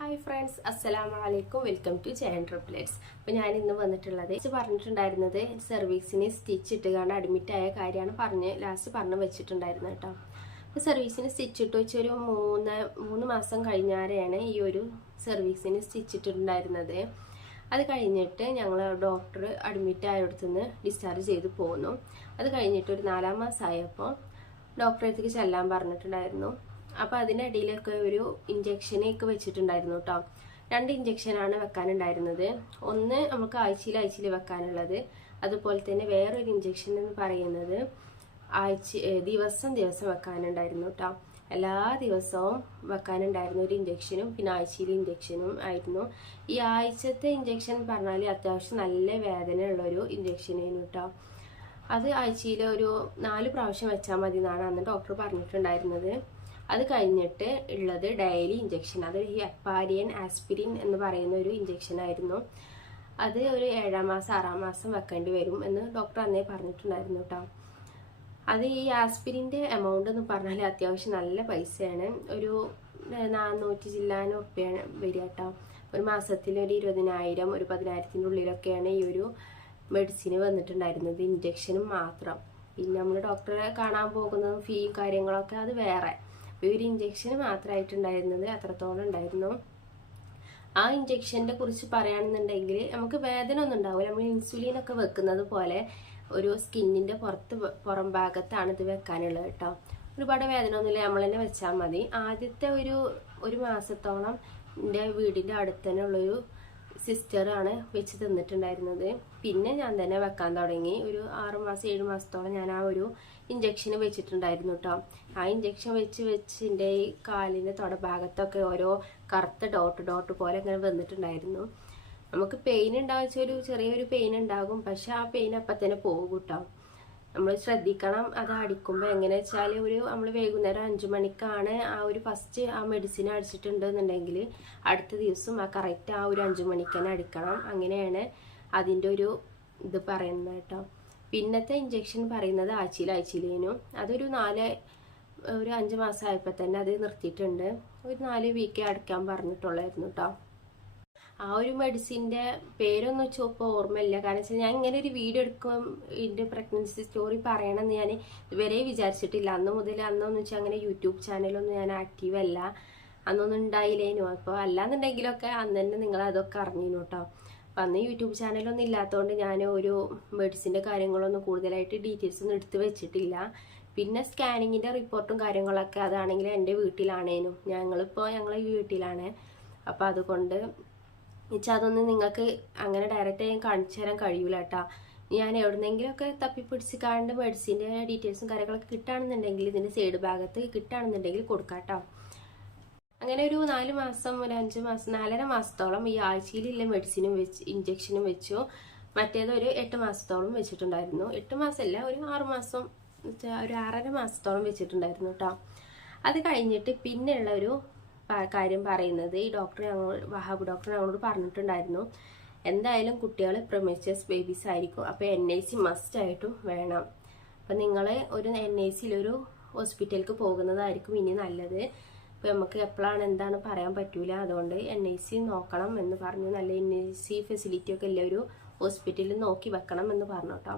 Hi friends, അസ്സലാമു അലൈക്കും. Welcome to Jayan triplets. അപ്പോൾ ഞാൻ ഇന്ന് വന്നിട്ടുള്ളത് പറഞ്ഞിട്ടുണ്ടായിരുന്നത് സർവീസിന് സ്റ്റിച്ച് ഇട്ടുകൊണ്ട് അഡ്മിറ്റ് ആയ കാര്യമാണ് ലാസ്റ്റ് പറഞ്ഞു വെച്ചിട്ടുണ്ടായിരുന്നത് കേട്ടോ. അപ്പോൾ സർവീസിന് സ്റ്റിച്ച് ഇട്ട് വെച്ചൊരു മൂന്ന് മാസം കഴിഞ്ഞാരെയാണ് ഈ ഒരു സർവീസിന് സ്റ്റിച്ച് ഇട്ടിട്ടുണ്ടായിരുന്നത്. അത് കഴിഞ്ഞിട്ട് ഞങ്ങൾ ഡോക്ടർ അഡ്മിറ്റ് ആയടുത്തുനിന്ന് ഡിസ്ചാർജ് ചെയ്ത് പോന്നു. അത് കഴിഞ്ഞിട്ട് ഒരു 4-ാം മാസമായപ്പോൾ ഡോക്ടറേക്ക് ചെല്ലാൻ പറഞ്ഞിട്ടുണ്ടായിരുന്നു. അപ്പോൾ അതിനിടയിലൊക്കെ ഒരു ഇഞ്ചക്ഷനൊക്കെ വെച്ചിട്ടുണ്ടായിരുന്നു കേട്ടോ. 2 ഇഞ്ചക്ഷനാണ് വെക്കാനുണ്ടായിരുന്നത്. ഒന്ന് നമുക്ക് ആഴ്ചയിൽ വെക്കാനുള്ളത്, അതുപോലെ തന്നെ വേറൊരു ഇഞ്ചക്ഷൻ എന്ന് പറയുന്നത് ദിവസം വെക്കാനുണ്ടായിരുന്നു കേട്ടോ. എല്ലാ ദിവസവും വെക്കാനുണ്ടായിരുന്നു ഒരു ഇഞ്ചക്ഷനും, പിന്നെ ആഴ്ചയിലെ ഇഞ്ചക്ഷനും ആയിരുന്നു. ഈ ആഴ്ചത്തെ ഇഞ്ചക്ഷൻ പറഞ്ഞാൽ അത്യാവശ്യം നല്ല വേദന ഉള്ളൊരു ഇഞ്ചക്ഷനായിരുന്നു കേട്ടോ. അത് ആഴ്ചയിൽ ഒരു 4 പ്രാവശ്യം വെച്ചാൽ മതി എന്നാണ് അന്ന് ഡോക്ടർ പറഞ്ഞിട്ടുണ്ടായിരുന്നത്. അത് കഴിഞ്ഞിട്ട് ഉള്ളത് ഡെയിലി ഇഞ്ചക്ഷൻ. അത് ഹെപ്പാരിയൻ ആസ്പിരിൻ എന്ന് പറയുന്ന ഒരു ഇഞ്ചക്ഷൻ ആയിരുന്നു. അത് ഒരു 7-ാം മാസം 6-ാം മാസം വെക്കേണ്ടി വരും എന്ന് ഡോക്ടർ അന്നേ പറഞ്ഞിട്ടുണ്ടായിരുന്നു കേട്ടോ. അത് ഈ ആസ്പിരിൻ്റെ എമൗണ്ട് എന്ന് പറഞ്ഞാൽ അത്യാവശ്യം നല്ല പൈസയാണ്. ഒരു 400 ചില്ലാനം ഉറുപ്പ്യാണ് വരിക കേട്ടോ. ഒരു മാസത്തിൽ ഒരു 20,000 ഒരു 10,000-ൻ്റെ ഉള്ളിലൊക്കെയാണ് ഈ ഒരു മെഡിസിന് വന്നിട്ടുണ്ടായിരുന്നത്, ഇഞ്ചക്ഷനും മാത്രം. പിന്നെ നമ്മൾ ഡോക്ടറെ കാണാൻ പോകുന്നതും ഫീയും കാര്യങ്ങളൊക്കെ അത് വേറെ. ഒരു ഇഞ്ചക്ഷന് മാത്രമായിട്ടുണ്ടായിരുന്നത് അത്രത്തോളം ഉണ്ടായിരുന്നു. ആ ഇഞ്ചക്ഷൻ്റെ കുറിച്ച് പറയുകയാണെന്നുണ്ടെങ്കിൽ നമുക്ക് വേദന ഒന്നും ഉണ്ടാവില്ല. നമ്മൾ ഇൻസുലിനൊക്കെ വെക്കുന്നത് പോലെ ഒരു സ്കിന്നിൻ്റെ പുറം ഭാഗത്താണ് ഇത് വെക്കാനുള്ളത് കേട്ടോ. ഒരുപാട് വേദന ഒന്നുമില്ല, നമ്മൾ തന്നെ വെച്ചാൽ മതി. ആദ്യത്തെ ഒരു മാസത്തോളം എൻ്റെ വീടിൻ്റെ അടുത്ത് തന്നെ ഉള്ളൊരു സിസ്റ്ററാണ് വെച്ച് തന്നിട്ടുണ്ടായിരുന്നത്. പിന്നെ ഞാൻ തന്നെ വെക്കാൻ തുടങ്ങി. ഒരു 6 മാസം 7 മാസത്തോളം ഞാൻ ആ ഒരു ഇഞ്ചക്ഷൻ വെച്ചിട്ടുണ്ടായിരുന്നു കേട്ടോ. ആ ഇഞ്ചക്ഷൻ വെച്ച് എൻ്റെ ഈ കാലിൻ്റെ തൊടഭാഗത്തൊക്കെ ഓരോ കറുത്ത ഡോട്ട് പോലെ ഇങ്ങനെ വന്നിട്ടുണ്ടായിരുന്നു. നമുക്ക് പെയിൻ ഉണ്ടാവുക ഒരു ചെറിയൊരു പെയിൻ ഉണ്ടാകും, പക്ഷെ ആ പെയിൻ അപ്പം തന്നെ പോകും കേട്ടോ. നമ്മൾ ശ്രദ്ധിക്കണം. അത് അടിക്കുമ്പോൾ എങ്ങനെ വെച്ചാൽ നമ്മൾ വൈകുന്നേരം 5 മണിക്കാണ് ആ ഒരു ഫസ്റ്റ് ആ മെഡിസിൻ അടിച്ചിട്ടുണ്ടെന്നുണ്ടെങ്കിൽ അടുത്ത ദിവസം ആ കറക്റ്റ് ആ ഒരു 5 മണിക്ക് തന്നെ അടിക്കണം. അങ്ങനെയാണ് അതിൻ്റെ ഒരു ഇത് പറയുന്നത് കേട്ടോ. പിന്നത്തെ ഇഞ്ചക്ഷൻ പറയുന്നത് ആഴ്ചയിലേനും അതൊരു 5 മാസമായപ്പോൾ തന്നെ അത് നിർത്തിയിട്ടുണ്ട്. ഒരു 4 വീക്കേ അടയ്ക്കാൻ പറഞ്ഞിട്ടുള്ളായിരുന്നു കേട്ടോ. ആ ഒരു മെഡിസിൻ്റെ പേരൊന്നും ഇപ്പോൾ ഓർമ്മയില്ല. കാരണം വെച്ചാൽ ഞാൻ ഇങ്ങനെ ഒരു വീഡിയോ എടുക്കും ഇതിൻ്റെ പ്രഗ്നൻസി സ്റ്റോറി പറയണമെന്ന് ഞാൻ ഇതുവരെ വിചാരിച്ചിട്ടില്ല. അന്നൊന്നും വെച്ചാൽ അങ്ങനെ യൂട്യൂബ് ചാനലൊന്നും ഞാൻ ആക്റ്റീവ് അല്ല, അന്നൊന്നും ഉണ്ടായില്ലേനു. അപ്പോൾ അല്ലാന്നുണ്ടെങ്കിലൊക്കെ അന്ന് തന്നെ നിങ്ങൾ അതൊക്കെ അറിഞ്ഞിരുന്നു കേട്ടോ. അപ്പം അന്ന് യൂട്യൂബ് ചാനലൊന്നും ഇല്ലാത്തതുകൊണ്ട് ഞാൻ ഒരു മെഡിസിൻ്റെ കാര്യങ്ങളൊന്നും കൂടുതലായിട്ട് ഡീറ്റെയിൽസ് ഒന്നും എടുത്ത് വെച്ചിട്ടില്ല. പിന്നെ സ്കാനിങ്ങിൻ്റെ റിപ്പോർട്ടും കാര്യങ്ങളൊക്കെ അതാണെങ്കിൽ എൻ്റെ വീട്ടിലാണേനും. ഞങ്ങളെ വീട്ടിലാണ്. അപ്പോൾ അതുകൊണ്ട് വെച്ചാൽ അതൊന്നും നിങ്ങൾക്ക് അങ്ങനെ ഡയറക്റ്റ് ആയി കാണിച്ചു തരാൻ കഴിയൂല കേട്ടോ. ഞാൻ എവിടെന്നെങ്കിലുമൊക്കെ തപ്പിപ്പിടിച്ച് കാണേണ്ട മെഡിസിൻ്റെ ഡീറ്റെയിൽസും കാര്യങ്ങളൊക്കെ കിട്ടുകയാണെന്നുണ്ടെങ്കിൽ ഇതിൻ്റെ സൈഡ് ഭാഗത്ത് കിട്ടുകയാണെന്നുണ്ടെങ്കിൽ കൊടുക്കാം കേട്ടോ. അങ്ങനെ ഒരു 4 മാസം ഒരു 5 മാസം 4.5 മാസത്തോളം ഈ ആഴ്ചയിലുള്ള മെഡിസിനും ഇഞ്ചക്ഷനും വെച്ചു. മറ്റേത് ഒരു 8 മാസത്തോളം വെച്ചിട്ടുണ്ടായിരുന്നു. 8 മാസമല്ല, ഒരു 6 മാസം ഒരു 6.5 മാസത്തോളം വെച്ചിട്ടുണ്ടായിരുന്നു കേട്ടോ. അത് കഴിഞ്ഞിട്ട് പിന്നെയുള്ള ഒരു കാര്യം പറയുന്നത് ഈ വഹാബ് ഡോക്ടർ ഞങ്ങളോട് പറഞ്ഞിട്ടുണ്ടായിരുന്നു, എന്തായാലും കുട്ടികൾ പ്രിമേച്ചസ് ബേബീസ് ആയിരിക്കും. അപ്പോൾ NIC മസ്റ്റായിട്ടും വേണം. അപ്പം നിങ്ങൾ ഒരു NICയിലൊരു ഹോസ്പിറ്റലിലേക്ക് പോകുന്നതായിരിക്കും ഇനി നല്ലത്. ഇപ്പോൾ നമുക്ക് എപ്പോഴാണ് എന്താണ് പറയാൻ പറ്റൂല, അതുകൊണ്ട് NIC നോക്കണം എന്ന് പറഞ്ഞു. നല്ല NIC ഫെസിലിറ്റി ഒക്കെ ഉള്ള ഒരു ഹോസ്പിറ്റലിൽ നോക്കി വെക്കണം എന്ന് പറഞ്ഞു കേട്ടോ.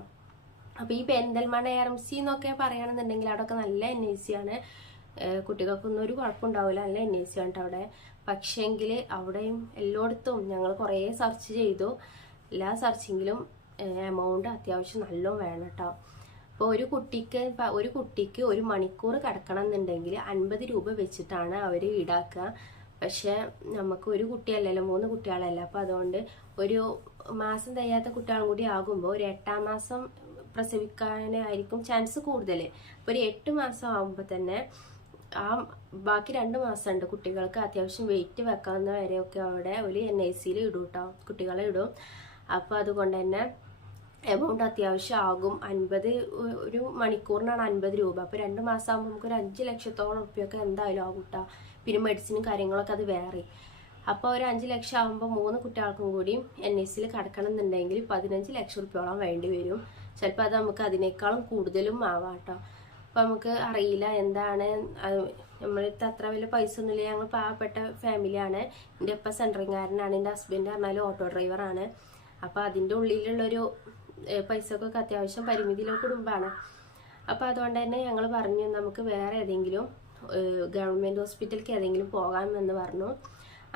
അപ്പോൾ ഈ പെരിന്തൽമണ്ണ RMC എന്നൊക്കെ പറയുകയാണെന്നുണ്ടെങ്കിൽ അവിടെയൊക്കെ നല്ല NIC ആണ്. കുട്ടികൾക്കൊന്നും ഒരു കുഴപ്പമുണ്ടാവില്ല, നല്ല NIC ആണ് അവിടെ. പക്ഷേങ്കിൽ അവിടെയും എല്ലായിടത്തും ഞങ്ങൾ കുറേ സെർച്ച് ചെയ്തു. എല്ലാ സെർച്ചിങ്ങിലും എമൗണ്ട് അത്യാവശ്യം നല്ലോണം വേണം കേട്ടോ. അപ്പോൾ ഒരു കുട്ടിക്ക് 1 മണിക്കൂർ കിടക്കണം എന്നുണ്ടെങ്കിൽ 50 രൂപ വെച്ചിട്ടാണ് അവർ ഈടാക്കുക. പക്ഷെ നമുക്ക് ഒരു കുട്ടിയല്ലല്ലോ, 3 കുട്ടികളല്ല. അപ്പോൾ അതുകൊണ്ട് ഒരു മാസം തികയാത്ത കുട്ടികളും കൂടി ആകുമ്പോൾ ഒരു 8-ാം മാസം പ്രസവിക്കാനായിരിക്കും ചാൻസ് കൂടുതൽ. അപ്പോൾ ഒരു 8 മാസം ആകുമ്പോൾ തന്നെ ബാക്കി 2 മാസമുണ്ട് കുട്ടികൾക്ക് അത്യാവശ്യം വെയിറ്റ് വെക്കാവുന്ന വരെയൊക്കെ അവിടെ ഒരു NICയിൽ ഇടും കേട്ടോ, കുട്ടികളെ ഇടും. അപ്പോൾ അതുകൊണ്ട് തന്നെ എമൗണ്ട് അത്യാവശ്യം ആകും. ഒരു മണിക്കൂറിനാണ് 50 രൂപ. അപ്പോൾ 2 മാസം ആകുമ്പോൾ നമുക്കൊരു 5 ലക്ഷത്തോളം റുപ്യൊക്കെ എന്തായാലും ആകും കേട്ടോ. പിന്നെ മെഡിസിനും കാര്യങ്ങളൊക്കെ അത് വേറെ. അപ്പോൾ ഒരു 5 ലക്ഷം ആകുമ്പോൾ 3 കുട്ടികൾക്കും കൂടി NICയിൽ കിടക്കണം എന്നുണ്ടെങ്കിൽ 15 ലക്ഷം റുപ്യോളം വേണ്ടി വരും. ചിലപ്പോൾ അത് നമുക്ക് അതിനേക്കാളും കൂടുതലും ആവാം കേട്ടോ. അപ്പോൾ നമുക്ക് അറിയില്ല എന്താണ് നമ്മളടുത്ത് അത്ര വലിയ പൈസ ഒന്നുമില്ല, ഞങ്ങൾ പാവപ്പെട്ട ഫാമിലിയാണ്. എൻ്റെ ഉപ്പ സെൻട്രിങ്ങാരനാണ്, എൻ്റെ ഹസ്ബൻഡ് പറഞ്ഞാൽ ഓട്ടോ ഡ്രൈവറാണ്. അപ്പോൾ അതിൻ്റെ ഉള്ളിലുള്ളൊരു പൈസക്കൊക്കെ അത്യാവശ്യം പരിമിതിയിലുള്ള കുടുംബമാണ്. അപ്പോൾ അതുകൊണ്ട് തന്നെ ഞങ്ങൾ പറഞ്ഞു നമുക്ക് വേറെ ഏതെങ്കിലും ഗവൺമെൻറ് ഹോസ്പിറ്റലിലേക്ക് ഏതെങ്കിലും പോകാമെന്ന് പറഞ്ഞു.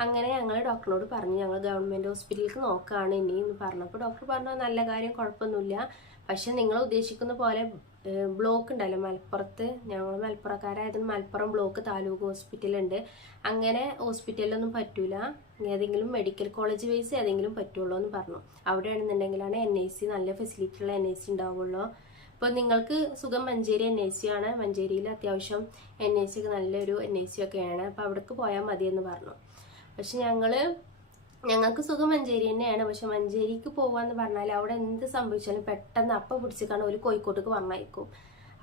അങ്ങനെ ഞങ്ങൾ ഡോക്ടറിനോട് പറഞ്ഞു ഞങ്ങൾ ഗവൺമെൻറ് ഹോസ്പിറ്റലിലേക്ക് നോക്കുകയാണ് ഇനി എന്ന് പറഞ്ഞപ്പോൾ ഡോക്ടർ പറഞ്ഞു നല്ല കാര്യം, കുഴപ്പമൊന്നുമില്ല. പക്ഷെ നിങ്ങൾ ഉദ്ദേശിക്കുന്ന പോലെ ബ്ലോക്ക് ഉണ്ടല്ലോ മലപ്പുറത്ത്, ഞങ്ങൾ മലപ്പുറക്കാരായതുകൊണ്ട് മലപ്പുറം ബ്ലോക്ക് താലൂക്ക് ഹോസ്പിറ്റലുണ്ട്. അങ്ങനെ ഹോസ്പിറ്റലിലൊന്നും പറ്റൂല, ഏതെങ്കിലും മെഡിക്കൽ കോളേജ് വൈസ് ഏതെങ്കിലും പറ്റുള്ളൂ എന്ന് പറഞ്ഞു. അവിടെയാണെന്നുണ്ടെങ്കിലാണ് NIC നല്ല ഫെസിലിറ്റി ഉള്ള NIC ഉണ്ടാവുള്ളൂ. ഇപ്പോൾ നിങ്ങൾക്ക് സുഖം മഞ്ചേരി NIC ആണ്, മഞ്ചേരിയിൽ അത്യാവശ്യം NIC ഒക്കെ നല്ലൊരു NIC ഒക്കെയാണ്, അപ്പോൾ അവിടേക്ക് പോയാൽ മതിയെന്ന് പറഞ്ഞു. പക്ഷെ ഞങ്ങൾക്ക് സുഖം മഞ്ചേരി തന്നെയാണ്. പക്ഷെ മഞ്ചേരിക്ക് പോകാന്ന് പറഞ്ഞാൽ അവിടെ എന്ത് സംഭവിച്ചാലും പെട്ടെന്ന് അപ്പം പിടിച്ചിട്ടാണ് ഒരു കോഴിക്കോട്ടേക്ക് പറഞ്ഞയക്കും.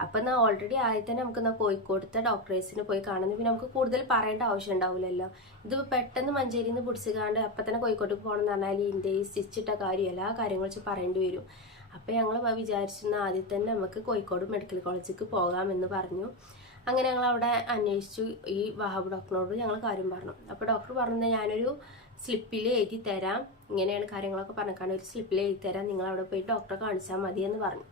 അപ്പം എന്നാൽ ഓൾറെഡി ആദ്യം തന്നെ നമുക്ക് കോഴിക്കോടത്തെ ഡോക്ടേഴ്സിന് പോയി കാണുന്നത്, പിന്നെ നമുക്ക് കൂടുതൽ പറയേണ്ട ആവശ്യം ഉണ്ടാവില്ലല്ലോ. ഇത് പെട്ടെന്ന് മഞ്ചേരിയിൽ നിന്ന് പിടിച്ചിക്കാണ്ട് അപ്പം തന്നെ കോഴിക്കോട്ടേക്ക് പോകണം എന്ന് പറഞ്ഞാൽ ഇതിൻ്റെ ഈ സ്റ്റിച്ചിട്ട കാര്യം എല്ലാ കാര്യങ്ങളും വെച്ച് പറയേണ്ടി വരും. അപ്പം ഞങ്ങൾ വിചാരിച്ചിരുന്ന ആദ്യം തന്നെ നമുക്ക് കോഴിക്കോട് മെഡിക്കൽ കോളേജിലേക്ക് പോകാമെന്ന് പറഞ്ഞു. അങ്ങനെ ഞങ്ങൾ അവിടെ അന്വേഷിച്ചു, ഈ വഹാബ് ഡോക്ടറിനോട് ഞങ്ങൾ കാര്യം പറഞ്ഞു. അപ്പോൾ ഡോക്ടർ പറഞ്ഞത് ഞാനൊരു സ്ലിപ്പിൽ എഴുതി തരാം, ഇങ്ങനെയാണ് കാര്യങ്ങളൊക്കെ പറഞ്ഞാൽ ഒരു സ്ലിപ്പിൽ എഴുതി തരാം, നിങ്ങൾ അവിടെ പോയി ഡോക്ടറെ കാണിച്ചാൽ മതി എന്ന് പറഞ്ഞു.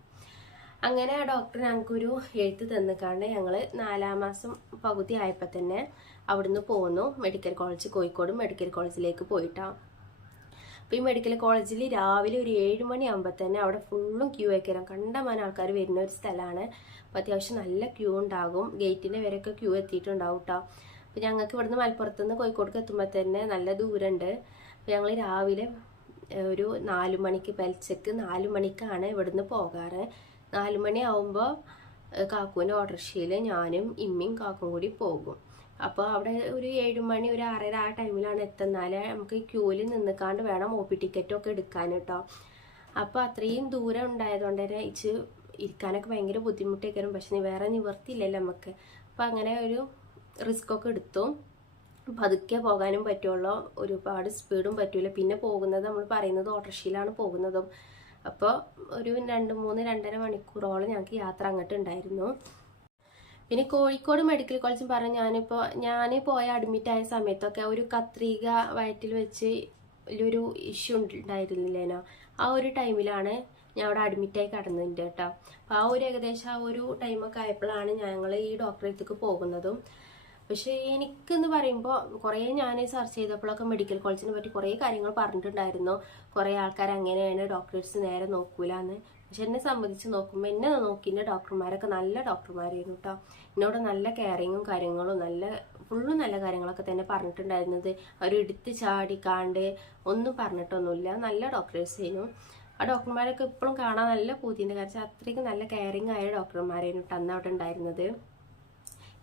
അങ്ങനെ ആ ഡോക്ടർ ഞങ്ങൾക്കൊരു എഴുത്ത് തന്നിക്കാണ്ട് ഞങ്ങൾ 4-ാം മാസം പകുതി ആയപ്പോൾ തന്നെ അവിടുന്ന് പോന്നു മെഡിക്കൽ കോളേജ്, കോഴിക്കോട് മെഡിക്കൽ കോളേജിലേക്ക് പോയിട്ടാണ്. അപ്പോൾ ഈ മെഡിക്കൽ കോളേജിൽ രാവിലെ ഒരു 7 മണിയാകുമ്പോൾ തന്നെ അവിടെ ഫുള്ളും ക്യൂ വയ്ക്കണം, കണ്ടമാനം ആൾക്കാർ വരുന്ന ഒരു സ്ഥലമാണ്. അപ്പോൾ അത്യാവശ്യം നല്ല ക്യൂ ഉണ്ടാകും, ഗേറ്റിൻ്റെ വരെയൊക്കെ ക്യൂ എത്തിയിട്ടുണ്ടാവും കേട്ടോ. അപ്പോൾ ഞങ്ങൾക്ക് ഇവിടുന്ന് മലപ്പുറത്തുനിന്ന് കോഴിക്കോടേക്ക് എത്തുമ്പോൾ തന്നെ നല്ല ദൂരമുണ്ട്. അപ്പോൾ ഞങ്ങൾ രാവിലെ ഒരു 4 മണിക്ക് പെൽച്ചക്ക് 4 മണിക്കാണ് ഇവിടുന്ന് പോകാറ്. 4 മണി ആവുമ്പോൾ കാക്കുവിൻ്റെ ഓട്ടോറിക്ഷയിൽ ഞാനും ഇമ്മയും കാക്കും കൂടി പോകും. അപ്പോൾ അവിടെ ഒരു 7 മണി ഒരു 6:30 ആ ടൈമിലാണ് എത്തുന്നാലേ നമുക്ക് ക്യൂവിൽ നിന്നിക്കാണ്ട് വേണം OP ടിക്കറ്റൊക്കെ എടുക്കാൻ കേട്ടോ. അപ്പോൾ അത്രയും ദൂരം ഉണ്ടായതുകൊണ്ട് തന്നെ ഇരിക്കാനൊക്കെ ഭയങ്കര ബുദ്ധിമുട്ടൊക്കെയാണ്. പക്ഷെ വേറെ നിവർത്തിയില്ലല്ലോ നമുക്ക്. അപ്പോൾ അങ്ങനെ ഒരു റിസ്ക്കൊക്കെ എടുത്തു. പതുക്കെ പോകാനും പറ്റുള്ളൂ, ഒരുപാട് സ്പീഡും പറ്റൂല. പിന്നെ പോകുന്നത് നമ്മൾ പറയുന്നത് ഓട്ടോറിക്ഷയിലാണ് പോകുന്നതും. അപ്പോൾ ഒരു 2-2.5 മണിക്കൂറോളം ഞങ്ങൾക്ക് യാത്ര അങ്ങോട്ട് ഉണ്ടായിരുന്നു. പിന്നെ കോഴിക്കോട് മെഡിക്കൽ കോളേജ് പറഞ്ഞ് ഞാൻ പോയ അഡ്മിറ്റ് ആയ സമയത്തൊക്കെ ഒരു കത്രിക വയറ്റിൽ വെച്ച് ഒരു ഇഷ്യൂ ഉണ്ടായിരുന്നില്ലേനോ, ആ ഒരു ടൈമിലാണ് ഞാൻ അവിടെ അഡ്മിറ്റായി കിടന്നിട്ടുണ്ട് കേട്ടോ. അപ്പോൾ ആ ഒരു ഏകദേശം ആ ഒരു ടൈമൊക്കെ ആയപ്പോഴാണ് ഞങ്ങൾ ഈ ഡോക്ടറെ അടുത്തേക്ക് പോകുന്നതും. പക്ഷേ എനിക്കെന്ന് പറയുമ്പോൾ കുറേ ഞാൻ സെർച്ച് ചെയ്തപ്പോഴൊക്കെ മെഡിക്കൽ കോളേജിനെ പറ്റി കുറേ കാര്യങ്ങൾ പറഞ്ഞിട്ടുണ്ടായിരുന്നു. കുറേ ആൾക്കാർ അങ്ങനെയാണ്, ഡോക്ടേഴ്സ് നേരെ നോക്കൂലെന്ന്. പക്ഷെ എന്നെ സംബന്ധിച്ച് നോക്കുമ്പോൾ എന്നെ നോക്കിൻ്റെ ഡോക്ടർമാരൊക്കെ നല്ല ഡോക്ടർമാരായിരുന്നു കേട്ടോ. എന്നോട് നല്ല കെയറിങ്ങും കാര്യങ്ങളും ഫുള്ളും നല്ല കാര്യങ്ങളൊക്കെ തന്നെ പറഞ്ഞിട്ടുണ്ടായിരുന്നത്. അവർ എടുത്ത് ചാടിക്കാണ്ട് ഒന്നും പറഞ്ഞിട്ടൊന്നുമില്ല, നല്ല ഡോക്ടേഴ്സ് ആയിരുന്നു. ആ ഡോക്ടർമാരൊക്കെ ഇപ്പോഴും കാണാൻ നല്ല പൂതിൻ്റെ കാര്യം, അത്രയ്ക്ക് നല്ല കെയറിങ് ആയ ഡോക്ടർമാരായിരുന്നു കേട്ടോ അന്ന് അവിടെ ഉണ്ടായിരുന്നത്.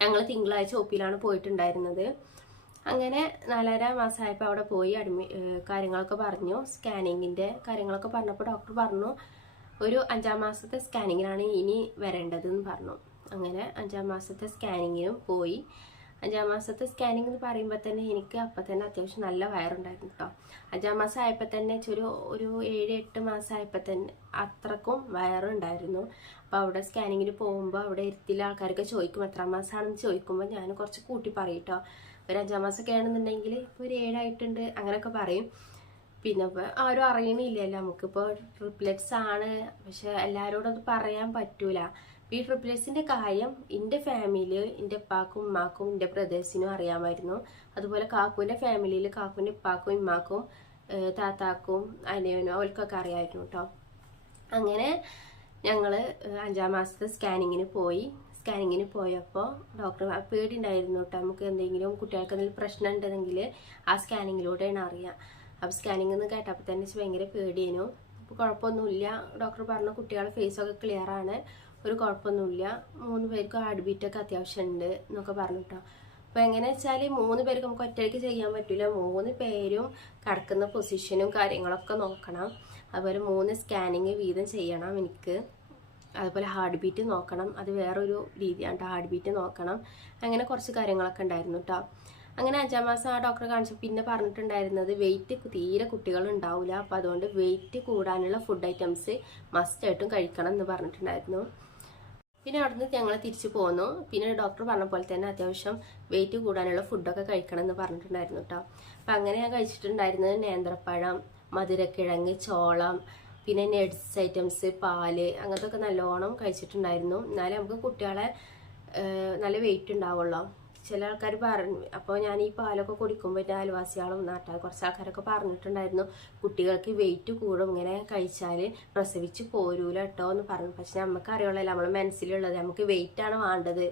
ഞങ്ങൾ തിങ്കളാഴ്ച OPയിലാണ് പോയിട്ടുണ്ടായിരുന്നത്. അങ്ങനെ 4.5 മാസമായപ്പോൾ അവിടെ പോയി കാര്യങ്ങളൊക്കെ പറഞ്ഞു, സ്കാനിങ്ങിൻ്റെ കാര്യങ്ങളൊക്കെ പറഞ്ഞപ്പോൾ ഡോക്ടർ പറഞ്ഞു ഒരു 5-ാം മാസത്തെ സ്കാനിങ്ങിനാണ് ഇനി വരേണ്ടതെന്ന് പറഞ്ഞു. അങ്ങനെ 5-ാം മാസത്തെ സ്കാനിങ്ങിനും പോയി. 5-ാം മാസത്തെ സ്കാനിങ് എന്ന് പറയുമ്പോൾ തന്നെ എനിക്ക് അപ്പം തന്നെ അത്യാവശ്യം നല്ല വയറുണ്ടായിരുന്നു കേട്ടോ. 5-ാം മാസം ആയപ്പോൾ തന്നെ ഒരു 7-8 മാസം ആയപ്പോൾ തന്നെ അത്രക്കും വയറുണ്ടായിരുന്നു. അപ്പോൾ അവിടെ സ്കാനിങ്ങിന് പോകുമ്പോൾ അവിടെ ഇരുത്തിലെ ആൾക്കാരൊക്കെ ചോദിക്കും എത്രാം മാസമാണെന്ന് ചോദിക്കുമ്പോൾ ഞാൻ കുറച്ച് കൂട്ടി പറയും കേട്ടോ. ഒരു 5-ാം മാസമൊക്കെ ആണെന്നുണ്ടെങ്കിൽ ഇപ്പോൾ ഒരു 7 ആയിട്ടുണ്ട് അങ്ങനെയൊക്കെ പറയും. പിന്നെ ഇപ്പോൾ ആരും അറിയണില്ലല്ലോ, നമുക്കിപ്പോൾ ട്രിപ്ലെറ്റ്സ് ആണ്, പക്ഷെ എല്ലാവരോടും അത് പറയാൻ പറ്റൂല. ഈ ട്രിപ്ലെറ്റ്സിൻ്റെ കാര്യം എൻ്റെ ഫാമിലിയിൽ എൻ്റെ ഉപ്പാക്കും ഉമ്മാക്കും എൻ്റെ ബ്രദേഴ്സിനും അറിയാമായിരുന്നു. അതുപോലെ കാക്കുവിൻ്റെ ഫാമിലിയിൽ കാക്കുവിൻ്റെ ഉപ്പാക്കും ഉമ്മാക്കും താത്താക്കും അനിയനും അവർക്കൊക്കെ അറിയാമായിരുന്നു കേട്ടോ. അങ്ങനെ ഞങ്ങൾ 5-ാം മാസത്തെ സ്കാനിങ്ങിന് പോയപ്പോൾ ഡോക്ടർ പേടിയുണ്ടായിരുന്നു കേട്ടോ. നമുക്ക് എന്തെങ്കിലും കുട്ടികൾക്ക് എന്തെങ്കിലും പ്രശ്നം ഉണ്ടെങ്കിൽ ആ സ്കാനിങ്ങിലൂടെയാണ് അറിയാം. അപ്പോൾ സ്കാനിങ് എന്ന് കേട്ടപ്പോൾ തന്നെ ഭയങ്കര പേടിയേനു. അപ്പോൾ കുഴപ്പമൊന്നുമില്ല, ഡോക്ടർ പറഞ്ഞു കുട്ടികളുടെ ഫേസൊക്കെ ക്ലിയറാണ്, ഒരു കുഴപ്പമൊന്നുമില്ല, 3 പേർക്കും ഹാർട്ട് ബീറ്റൊക്കെ അത്യാവശ്യം ഉണ്ട് എന്നൊക്കെ പറഞ്ഞു കേട്ടോ. അപ്പോൾ എങ്ങനെയാ വെച്ചാൽ 3 പേർക്ക് നമുക്ക് ഒറ്റയ്ക്ക് ചെയ്യാൻ പറ്റില്ല, 3 പേരും കിടക്കുന്ന പൊസിഷനും കാര്യങ്ങളൊക്കെ നോക്കണം. അതുപോലെ 3 സ്കാനിങ് വീതം ചെയ്യണം എനിക്ക്. അതുപോലെ ഹാർട്ട് ബീറ്റ് നോക്കണം, അത് വേറൊരു രീതിയാണ്, ഹാർട്ട് ബീറ്റ് നോക്കണം. അങ്ങനെ കുറച്ച് കാര്യങ്ങളൊക്കെ ഉണ്ടായിരുന്നു കേട്ടോ. അങ്ങനെ 5-ാം മാസം ആ ഡോക്ടറെ കാണിച്ചു. പിന്നെ പറഞ്ഞിട്ടുണ്ടായിരുന്നത് വെയിറ്റ് തീരെ കുട്ടികൾ ഉണ്ടാവില്ല, അപ്പോൾ അതുകൊണ്ട് വെയിറ്റ് കൂടാനുള്ള ഫുഡ് ഐറ്റംസ് മസ്റ്റായിട്ടും കഴിക്കണം എന്ന് പറഞ്ഞിട്ടുണ്ടായിരുന്നു. പിന്നെ അവിടുന്ന് ഞങ്ങൾ തിരിച്ചു പോന്നു. പിന്നെ ഡോക്ടർ പറഞ്ഞ പോലെ തന്നെ അത്യാവശ്യം വെയിറ്റ് കൂടാനുള്ള ഫുഡൊക്കെ കഴിക്കണം എന്ന് പറഞ്ഞിട്ടുണ്ടായിരുന്നു കേട്ടോ. അപ്പം അങ്ങനെ ഞാൻ കഴിച്ചിട്ടുണ്ടായിരുന്നത് നേന്ത്രപ്പഴം, മധുരക്കിഴങ്ങ്, ചോളം, പിന്നെ നട്ട്സ് ഐറ്റംസ്, പാല്, അങ്ങനത്തെ ഒക്കെ നല്ലോണം കഴിച്ചിട്ടുണ്ടായിരുന്നു. എന്നാലേ നമുക്ക് കുട്ടികളെ നല്ല വെയിറ്റ് ഉണ്ടാവുള്ളൂ. ചില ആൾക്കാർ പറഞ്ഞു. അപ്പോൾ ഞാൻ ഈ പാലൊക്കെ കുടിക്കുമ്പോൾ എൻ്റെ അയൽവാസികളും കുറച്ച് ആൾക്കാരൊക്കെ പറഞ്ഞിട്ടുണ്ടായിരുന്നു കുട്ടികൾക്ക് വെയിറ്റ് കൂടും ഇങ്ങനെ കഴിച്ചാൽ, പ്രസവിച്ച് പോരൂല കേട്ടോ എന്ന് പറഞ്ഞു. പക്ഷെ നമുക്ക് അറിയുള്ളൂ നമ്മളെ മനസ്സിലുള്ളത് നമുക്ക് വെയിറ്റ് ആണ് വേണ്ടത്.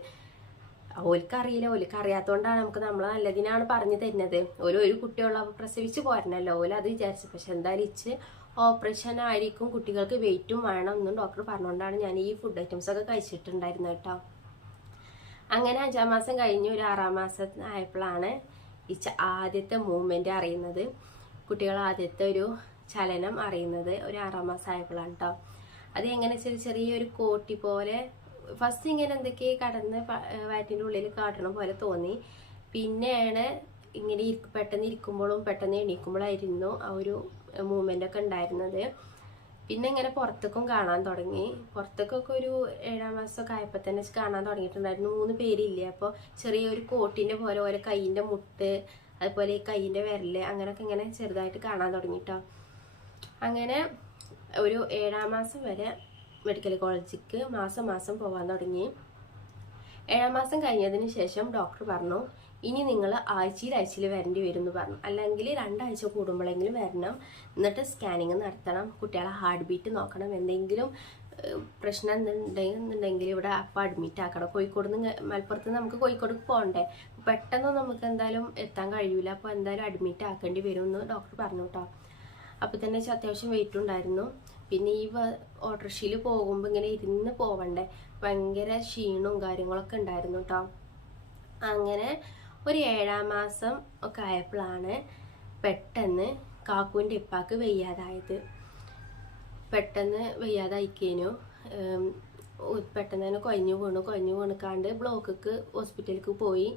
ഓൽക്കറിയില്ല, ഓൽക്കറിയാത്തതുകൊണ്ടാണ് നമുക്ക് നമ്മൾ നല്ലതിനാണ് പറഞ്ഞു തരുന്നത്. ഒരു കുട്ടിയുള്ള പ്രസവിച്ച് പോരണല്ലോ അത് വിചാരിച്ചു. പക്ഷെ എന്തായാലും ഓപ്പറേഷൻ ആയിരിക്കും, കുട്ടികൾക്ക് വെയിറ്റും വേണം എന്നും ഡോക്ടർ പറഞ്ഞുകൊണ്ടാണ് ഞാൻ ഈ ഫുഡ് ഐറ്റംസ് ഒക്കെ കഴിച്ചിട്ടുണ്ടായിരുന്നത് കേട്ടോ. അങ്ങനെ 5-ാം മാസം കഴിഞ്ഞ് ഒരു 6-ാം മാസം ആയപ്പോഴാണ് ആദ്യത്തെ മൂവ്മെന്റ് അറിയുന്നത്, കുട്ടികൾ ആദ്യത്തെ ഒരു ചലനം അറിയുന്നത് ഒരു 6-ാം മാസം ആയപ്പോഴാണ് കേട്ടോ. അത് എങ്ങനെ ചെറിയൊരു കോട്ടി പോലെ ഫസ്റ്റ് ഇങ്ങനെ എന്തൊക്കെ കടന്ന് വയറ്റിൻ്റെ ഉള്ളിൽ കാട്ടണ പോലെ തോന്നി. പിന്നെയാണ് ഇങ്ങനെ പെട്ടെന്ന് ഇരിക്കുമ്പോഴും പെട്ടെന്ന് എണീക്കുമ്പോഴായിരുന്നു ആ ഒരു മൂവ്മെന്റ് ഒക്കെ ഉണ്ടായിരുന്നത്. പിന്നെ ഇങ്ങനെ പുറത്തേക്കും കാണാൻ തുടങ്ങി. പുറത്തേക്കൊക്കെ ഒരു 7-ാം മാസമൊക്കെ ആയപ്പോൾ തന്നെ കാണാൻ തുടങ്ങിയിട്ടുണ്ടായിരുന്നു. 3 പേരില്ലേ. അപ്പോൾ ചെറിയൊരു കോട്ടിൻ്റെ പോലെ ഓരോ കൈയിൻ്റെ മുട്ട്, അതുപോലെ കൈയിൻ്റെ വിരല്, അങ്ങനെയൊക്കെ ഇങ്ങനെ ചെറുതായിട്ട് കാണാൻ തുടങ്ങിട്ടോ. അങ്ങനെ ഒരു 7-ാം മാസം വരെ മെഡിക്കൽ കോളേജിലേക്ക് മാസം പോകാൻ തുടങ്ങി. 7-ാം മാസം കഴിഞ്ഞതിന് ശേഷം ഡോക്ടർ പറഞ്ഞു ഇനി നിങ്ങൾ ആഴ്ചയിൽ വരേണ്ടി വരും എന്ന് പറഞ്ഞു. അല്ലെങ്കിൽ 2 ആഴ്ച കൂടുമ്പോഴെങ്കിലും വരണം, എന്നിട്ട് സ്കാനിങ് നടത്തണം, കുട്ടികളെ ഹാർട്ട് ബീറ്റ് നോക്കണം, എന്തെങ്കിലും പ്രശ്നം ഉണ്ടെന്നുണ്ടെങ്കിൽ ഇവിടെ അപ്പം അഡ്മിറ്റ് ആക്കണം. കോഴിക്കോട് നിന്ന് മലപ്പുറത്ത് നമുക്ക് കോഴിക്കോട് പോകണ്ടേ, പെട്ടെന്ന് നമുക്ക് എന്തായാലും എത്താൻ കഴിയൂല, അപ്പോൾ എന്തായാലും അഡ്മിറ്റ് ആക്കേണ്ടി വരും എന്ന് ഡോക്ടർ പറഞ്ഞു കേട്ടോ. അപ്പോൾ തന്നെ അത്യാവശ്യം വെയിറ്റ് ഉണ്ടായിരുന്നു. പിന്നെ ഈ ഓട്ടോറിക്ഷയിൽ പോകുമ്പോൾ ഇങ്ങനെ ഇരുന്ന് പോവണ്ടേ, ഭയങ്കര ക്ഷീണവും കാര്യങ്ങളൊക്കെ ഉണ്ടായിരുന്നു കേട്ടോ. അങ്ങനെ ഒരു 7-ാം മാസം ഒക്കെ ആയപ്പോഴാണ് പെട്ടെന്ന് കാക്കുവിൻ്റെ ഇപ്പാക്ക് വയ്യാതായത്. പെട്ടെന്ന് വയ്യാതായിക്കേനു. പെട്ടെന്ന് തന്നെ കൊഞ്ഞു വീണുക്കാണ്ട് ബ്ലോക്കിക്ക് ഹോസ്പിറ്റലിലേക്ക് പോയി.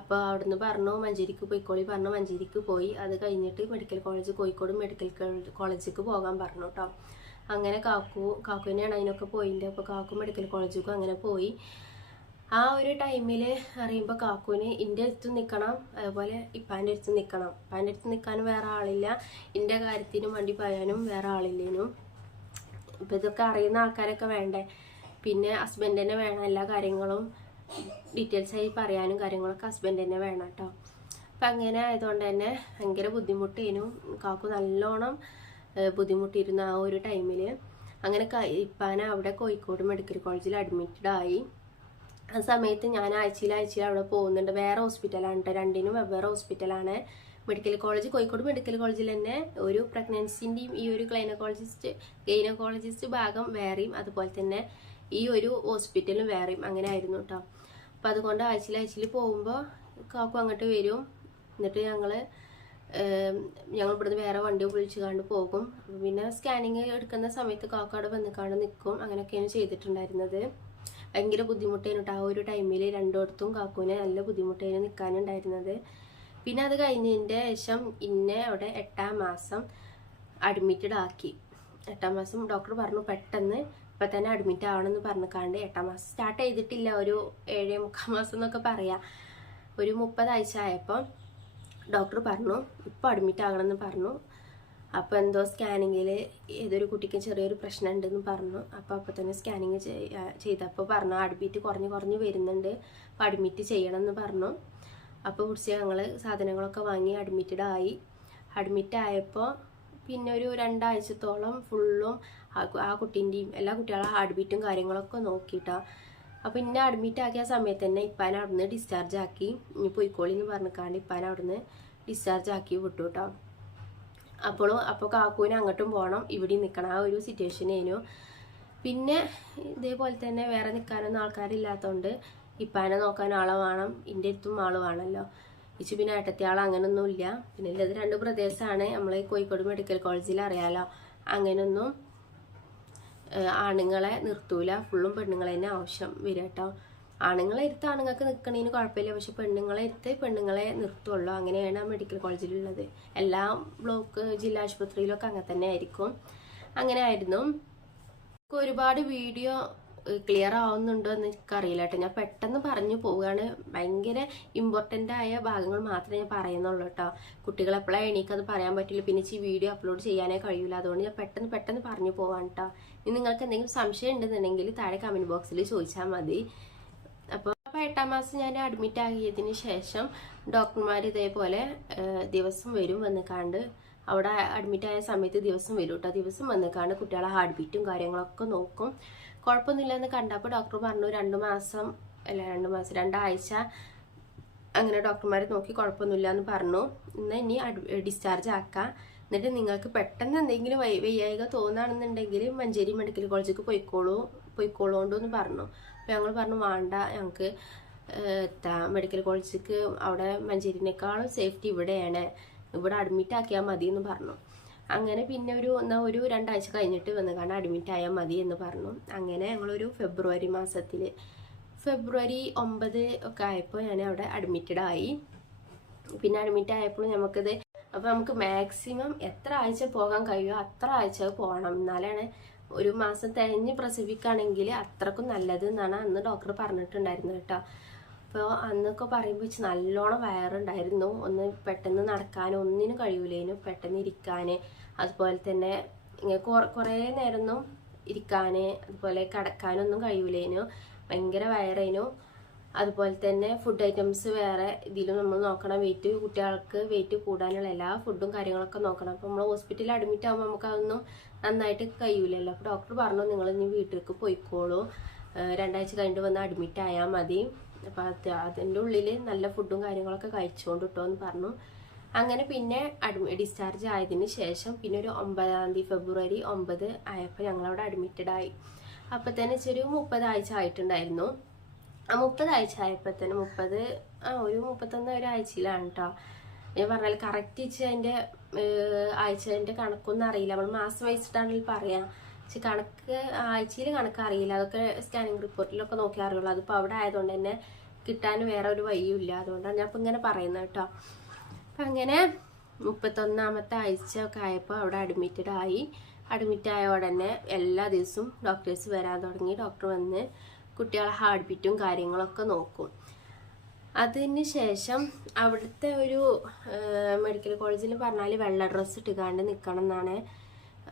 അപ്പോൾ അവിടുന്ന് പറഞ്ഞു മഞ്ചേരിക്ക് പോയിക്കോളി പറഞ്ഞു. മഞ്ചേരിക്ക് പോയി. അത് കഴിഞ്ഞിട്ട് മെഡിക്കൽ കോളേജ്, കോഴിക്കോട് മെഡിക്കൽ കോളേജിലേക്ക് പോകാൻ പറഞ്ഞു കേട്ടോ. അങ്ങനെ കാക്കുവിനെയാണ് അതിനൊക്കെ പോയിട്ടുണ്ട്. അപ്പോൾ കാക്കു മെഡിക്കൽ കോളേജിലേക്കും അങ്ങനെ പോയി. ആ ഒരു ടൈമിൽ അറിയുമ്പോൾ കാക്കുവിന് എൻ്റെ അടുത്ത് നിൽക്കണം, അതുപോലെ ഇപ്പാൻ്റെ അടുത്ത് നിൽക്കണം. ഇപ്പാൻ്റെ അടുത്ത് നിൽക്കാനും വേറെ ആളില്ല, എൻ്റെ കാര്യത്തിനും വണ്ടി പോയാനും വേറെ ആളില്ലേനും. ഇപ്പം ഇതൊക്കെ അറിയുന്ന ആൾക്കാരൊക്കെ വേണ്ടേ, പിന്നെ ഹസ്ബൻഡ് തന്നെ വേണം, എല്ലാ കാര്യങ്ങളും ഡീറ്റെയിൽസ് ആയി പറയാനും കാര്യങ്ങളൊക്കെ ഹസ്ബൻഡ് തന്നെ വേണം കേട്ടോ. അപ്പം അങ്ങനെ ആയതുകൊണ്ട് തന്നെ ഭയങ്കര ബുദ്ധിമുട്ടേനും, കാക്കു നല്ലോണം ബുദ്ധിമുട്ടിയിരുന്നു ആ ഒരു ടൈമിൽ. അങ്ങനെ ഇപ്പാനെ അവിടെ കോഴിക്കോട് മെഡിക്കൽ കോളേജിൽ അഡ്മിറ്റഡ് ആയി. ആ സമയത്ത് ഞാൻ ആഴ്ചയിൽ അവിടെ പോകുന്നുണ്ട്. വേറെ ഹോസ്പിറ്റലാണ് കേട്ടോ, രണ്ടിനും വെവ്വേറെ ഹോസ്പിറ്റലാണ്. മെഡിക്കൽ കോളേജ് കോഴിക്കോട് മെഡിക്കൽ കോളേജിൽ തന്നെ ഒരു പ്രഗ്നൻസിൻ്റെയും ഈ ഒരു ഗൈനക്കോളജിസ്റ്റ് ഭാഗം വേറെയും, അതുപോലെ തന്നെ ഈ ഒരു ഹോസ്പിറ്റലും വേറെയും, അങ്ങനെ ആയിരുന്നു കേട്ടോ. അപ്പം അതുകൊണ്ട് ആഴ്ചയിൽ പോകുമ്പോൾ കാക്കു അങ്ങോട്ട് വരും. എന്നിട്ട് ഞങ്ങൾ ഇവിടുന്ന് വേറെ വണ്ടി വിളിച്ചു കണ്ട് പോകും. പിന്നെ സ്കാനിങ് എടുക്കുന്ന സമയത്ത് കാക്കു അവിടെ വന്നിക്കാണ്ട് നിൽക്കും. അങ്ങനെയൊക്കെയാണ് ചെയ്തിട്ടുണ്ടായിരുന്നത്. ഭയങ്കര ബുദ്ധിമുട്ടായിരുന്നു കേട്ടോ ആ ഒരു ടൈമിൽ. രണ്ടിടത്തും കാക്കുവിനെ നല്ല ബുദ്ധിമുട്ടായിരുന്നു നിൽക്കാനുണ്ടായിരുന്നത്. പിന്നെ അത് കഴിഞ്ഞതിൻ്റെ ശേഷം ഇന്നെ അവിടെ 8-ാം മാസം അഡ്മിറ്റഡ് ആക്കി. 8-ാം മാസം ഡോക്ടർ പറഞ്ഞു പെട്ടെന്ന് ഇപ്പം തന്നെ അഡ്മിറ്റ് ആവണമെന്ന് പറഞ്ഞിക്കാണ്ട്. 8-ാം മാസം സ്റ്റാർട്ട് ചെയ്തിട്ടില്ല, ഒരു 7-മുക്കാൽ മാസം എന്നൊക്കെ പറയാം. ഒരു 30 ആഴ്ച ആയപ്പോൾ ഡോക്ടർ പറഞ്ഞു ഇപ്പം അഡ്മിറ്റ് ആകണമെന്ന് പറഞ്ഞു. അപ്പോൾ എന്തോ സ്കാനിങ്ങിൽ ഏതൊരു കുട്ടിക്ക് ചെറിയൊരു പ്രശ്നം ഉണ്ടെന്ന് പറഞ്ഞു. അപ്പോൾ തന്നെ സ്കാനിങ് ചെയ്തപ്പോൾ പറഞ്ഞു ഹാർട്ട് ബീറ്റ് കുറഞ്ഞ് വരുന്നുണ്ട്, അപ്പോൾ അഡ്മിറ്റ് ചെയ്യണമെന്ന് പറഞ്ഞു. അപ്പോൾ കുറിച്ച് ഞങ്ങൾ സാധനങ്ങളൊക്കെ വാങ്ങി അഡ്മിറ്റഡ് ആയി. അഡ്മിറ്റ് ആയപ്പോൾ പിന്നെ ഒരു 2 ആഴ്ചത്തോളം ഫുള്ളും ആ കുട്ടീൻ്റെയും എല്ലാ കുട്ടികളുടെ ഹാർട്ട് ബീറ്റും കാര്യങ്ങളൊക്കെ നോക്കിയിട്ടാണ്. അപ്പോൾ ഇന്നെ അഡ്മിറ്റ് ആക്കിയ സമയത്ത് തന്നെ ഇപ്പാനെ അവിടുന്ന് ഡിസ്ചാർജ് ആക്കി. ഇനി പോയിക്കോളി എന്ന് പറഞ്ഞിക്കാണ്ട് ഇപ്പാനെ അവിടുന്ന് ഡിസ്ചാർജ് ആക്കി വിട്ടു കേട്ടോ. അപ്പോൾ കാക്കുവിന് അങ്ങോട്ടും പോകണം, ഇവിടെ നിൽക്കണം, ആ ഒരു സിറ്റുവേഷനേനു. പിന്നെ ഇതേപോലെ തന്നെ വേറെ നിൽക്കാനൊന്നും ആൾക്കാരില്ലാത്തതുകൊണ്ട് ഇപ്പാനെ നോക്കാൻ ആളെ വേണം, എൻ്റെ അടുത്തും ആൾ വേണമല്ലോ. ഇച്ചു പിന്നെ ഏട്ടത്തി ആൾ അങ്ങനൊന്നും ഇല്ല. പിന്നെ ഇത് 2 പ്രദേശമാണ് നമ്മൾ കോഴിക്കോട് മെഡിക്കൽ കോളേജിൽ അറിയാലോ. അങ്ങനെയൊന്നും ആണുങ്ങളെ നിർത്തൂല, ഫുള്ളും പെണ്ണുങ്ങളെ തന്നെ ആവശ്യം വരും കേട്ടോ. ആണുങ്ങളെ എടുത്ത് ആണുങ്ങൾക്ക് നിൽക്കണതിന് കുഴപ്പമില്ല, പക്ഷെ പെണ്ണുങ്ങളെ എടുത്ത് പെണ്ണുങ്ങളെ നിർത്തുള്ളൂ. അങ്ങനെയാണ് മെഡിക്കൽ കോളേജിലുള്ളത്. എല്ലാ ബ്ലോക്ക് ജില്ലാ ആശുപത്രിയിലൊക്കെ അങ്ങനെ തന്നെ ആയിരിക്കും. അങ്ങനെ ആയിരുന്നു. ഒരുപാട് വീഡിയോ ക്ലിയർ ആവുന്നുണ്ടോ എന്ന് എനിക്കറിയില്ല കേട്ടോ. ഞാൻ പെട്ടെന്ന് പറഞ്ഞു പോവുകയാണ്. ഭയങ്കര ഇമ്പോർട്ടൻ്റ് ആയ ഭാഗങ്ങൾ മാത്രമേ ഞാൻ പറയുന്നുള്ളൂ കേട്ടോ. കുട്ടികൾ എപ്പോഴാണ് എണീക്കത് പറയാൻ പറ്റില്ല, പിന്നെ ഈ വീഡിയോ അപ്ലോഡ് ചെയ്യാനേ കഴിയില്ല. അതുകൊണ്ട് ഞാൻ പെട്ടെന്ന് പറഞ്ഞു പോവാണ് കേട്ടോ. ഇനി നിങ്ങൾക്ക് എന്തെങ്കിലും സംശയം ഉണ്ടെന്നുണ്ടെങ്കിൽ താഴെ കമൻറ്റ് ബോക്സിൽ ചോദിച്ചാൽ മതി. അപ്പോൾ 8ാം മാസം ഞാൻ അഡ്മിറ്റ് ആക്കിയതിന് ശേഷം ഡോക്ടർമാർ ഇതേപോലെ ദിവസം വരും വന്നിക്കാണ്ട്, അവിടെ അഡ്മിറ്റ് ആയ സമയത്ത് ദിവസം വരും കേട്ടോ. ദിവസം വന്നിക്കാണ്ട് കുട്ടികളെ ഹാർട്ട് ബീറ്റും കാര്യങ്ങളൊക്കെ നോക്കും. കുഴപ്പമൊന്നുമില്ലെന്ന് കണ്ടപ്പോൾ ഡോക്ടർ പറഞ്ഞു 2 ആഴ്ച അങ്ങനെ ഡോക്ടർമാർ നോക്കി കുഴപ്പമൊന്നുമില്ല എന്ന് പറഞ്ഞു. ഇനി ഡിസ്ചാർജ് ആക്കാം. എന്നിട്ട് നിങ്ങൾക്ക് പെട്ടെന്ന് എന്തെങ്കിലും വയ്യായിക തോന്നുകയാണെന്നുണ്ടെങ്കിൽ മഞ്ചേരി മെഡിക്കൽ കോളേജിലേക്ക് പോയിക്കോളൂണ്ടോ എന്ന് പറഞ്ഞു. അപ്പോൾ ഞങ്ങൾ പറഞ്ഞു വേണ്ട, ഞങ്ങൾക്ക് മെഡിക്കൽ കോളേജിലേക്ക് അവിടെ മഞ്ചേരിനേക്കാളും സേഫ്റ്റി ഇവിടെയാണ്, ഇവിടെ അഡ്മിറ്റ് ആക്കിയാൽ മതി എന്ന് പറഞ്ഞു. അങ്ങനെ പിന്നെ ഒരു 2 ആഴ്ച കഴിഞ്ഞിട്ട് വന്ന് കാരണം അഡ്മിറ്റ് ആയാൽ മതി എന്ന് പറഞ്ഞു. അങ്ങനെ ഞങ്ങളൊരു ഫെബ്രുവരി 9 ഒക്കെ ആയപ്പോൾ ഞാൻ അവിടെ അഡ്മിറ്റഡ് ആയി. പിന്നെ അഡ്മിറ്റ് ആയപ്പോൾ നമുക്കിത് അപ്പോൾ നമുക്ക് മാക്സിമം എത്ര ആഴ്ച പോകാൻ കഴിയുമോ അത്ര ആഴ്ച പോകണം, എന്നാലാണ് 1 മാസം തികഞ്ഞ് പ്രസവിക്കുകയാണെങ്കിൽ അത്രക്കും നല്ലത് എന്നാണ് അന്ന് ഡോക്ടർ പറഞ്ഞിട്ടുണ്ടായിരുന്നത് കേട്ടോ. അപ്പോൾ അന്നൊക്കെ പറയുമ്പോൾ നല്ലോണം വയറുണ്ടായിരുന്നു. ഒന്ന് പെട്ടെന്ന് നടക്കാനോ ഒന്നിനും കഴിയൂലേനു, പെട്ടെന്ന് ഇരിക്കാൻ, അതുപോലെ തന്നെ കുറേ നേരമൊന്നും ഇരിക്കാൻ അതുപോലെ കിടക്കാനൊന്നും കഴിയൂലേനു, ഭയങ്കര വയറേനു. അതുപോലെ തന്നെ ഫുഡ് ഐറ്റംസ് വേറെ ഇതിലും നമ്മൾ നോക്കണം. കുട്ടികൾക്ക് വെയിറ്റ് കൂടാനുള്ള എല്ലാ ഫുഡും കാര്യങ്ങളൊക്കെ നോക്കണം. അപ്പോൾ നമ്മൾ ഹോസ്പിറ്റലിൽ അഡ്മിറ്റ് ആകുമ്പോൾ നമുക്ക് അതൊന്നും നന്നായിട്ട് കഴിയൂലല്ലോ. അപ്പോൾ ഡോക്ടർ പറഞ്ഞു നിങ്ങൾ ഇനി വീട്ടിലേക്ക് പോയിക്കോളൂ, 2 ആഴ്ച കഴിഞ്ഞിട്ട് വന്ന് അഡ്മിറ്റ് ആയാൽ മതി. അപ്പോൾ അതിൻ്റെ ഉള്ളിൽ നല്ല ഫുഡും കാര്യങ്ങളൊക്കെ കഴിച്ചുകൊണ്ട് കിട്ടുമോ എന്ന് പറഞ്ഞു. അങ്ങനെ പിന്നെ ഡിസ്ചാർജ് ആയതിന് ശേഷം പിന്നെ ഒരു 9-ാം തീയതി ഫെബ്രുവരി 9 ആയപ്പോൾ ഞങ്ങളവിടെ അഡ്മിറ്റഡ് ആയി. അപ്പോൾ തന്നെ ഒരു 30 ആഴ്ച ആയിട്ടുണ്ടായിരുന്നു. ആ 30 ആഴ്ച ആയപ്പോൾ തന്നെ ഒരു 31 ആഴ്ചയിലാണ് കേട്ടോ. ഞാൻ പറഞ്ഞാൽ കറക്റ്റ് അതിൻ്റെ ആഴ്ചൻ്റെ കണക്കൊന്നും അറിയില്ല. നമ്മൾ മാസം വെച്ചിട്ടാണെങ്കിൽ പറയാം, പക്ഷെ ആഴ്ചയിൽ കണക്ക് അറിയില്ല. അതൊക്കെ സ്കാനിങ് റിപ്പോർട്ടിലൊക്കെ നോക്കി അറിയുള്ളൂ. അതിപ്പോൾ അവിടെ ആയതുകൊണ്ട് തന്നെ കിട്ടാൻ വേറെ ഒരു വഴിയും ഇല്ല. അതുകൊണ്ടാണ് ഞാൻ ഇപ്പം ഇങ്ങനെ പറയുന്നത് കേട്ടോ. അപ്പം അങ്ങനെ 31-ാമത്തെ ആഴ്ച ഒക്കെ ആയപ്പോൾ അവിടെ അഡ്മിറ്റഡ് ആയ ഉടനെ എല്ലാ ദിവസവും ഡോക്ടേഴ്സ് വരാൻ തുടങ്ങി. ഡോക്ടർ വന്ന് കുട്ടികളെ ഹാർട്ട് ബീറ്റും കാര്യങ്ങളൊക്കെ നോക്കും. അതിന് ശേഷം അവിടുത്തെ ഒരു മെഡിക്കൽ കോളേജിൽ പറഞ്ഞാൽ വെള്ള ഡ്രസ്സ് ഇട്ടുകാണ്ട് നിൽക്കണം എന്നാണ്.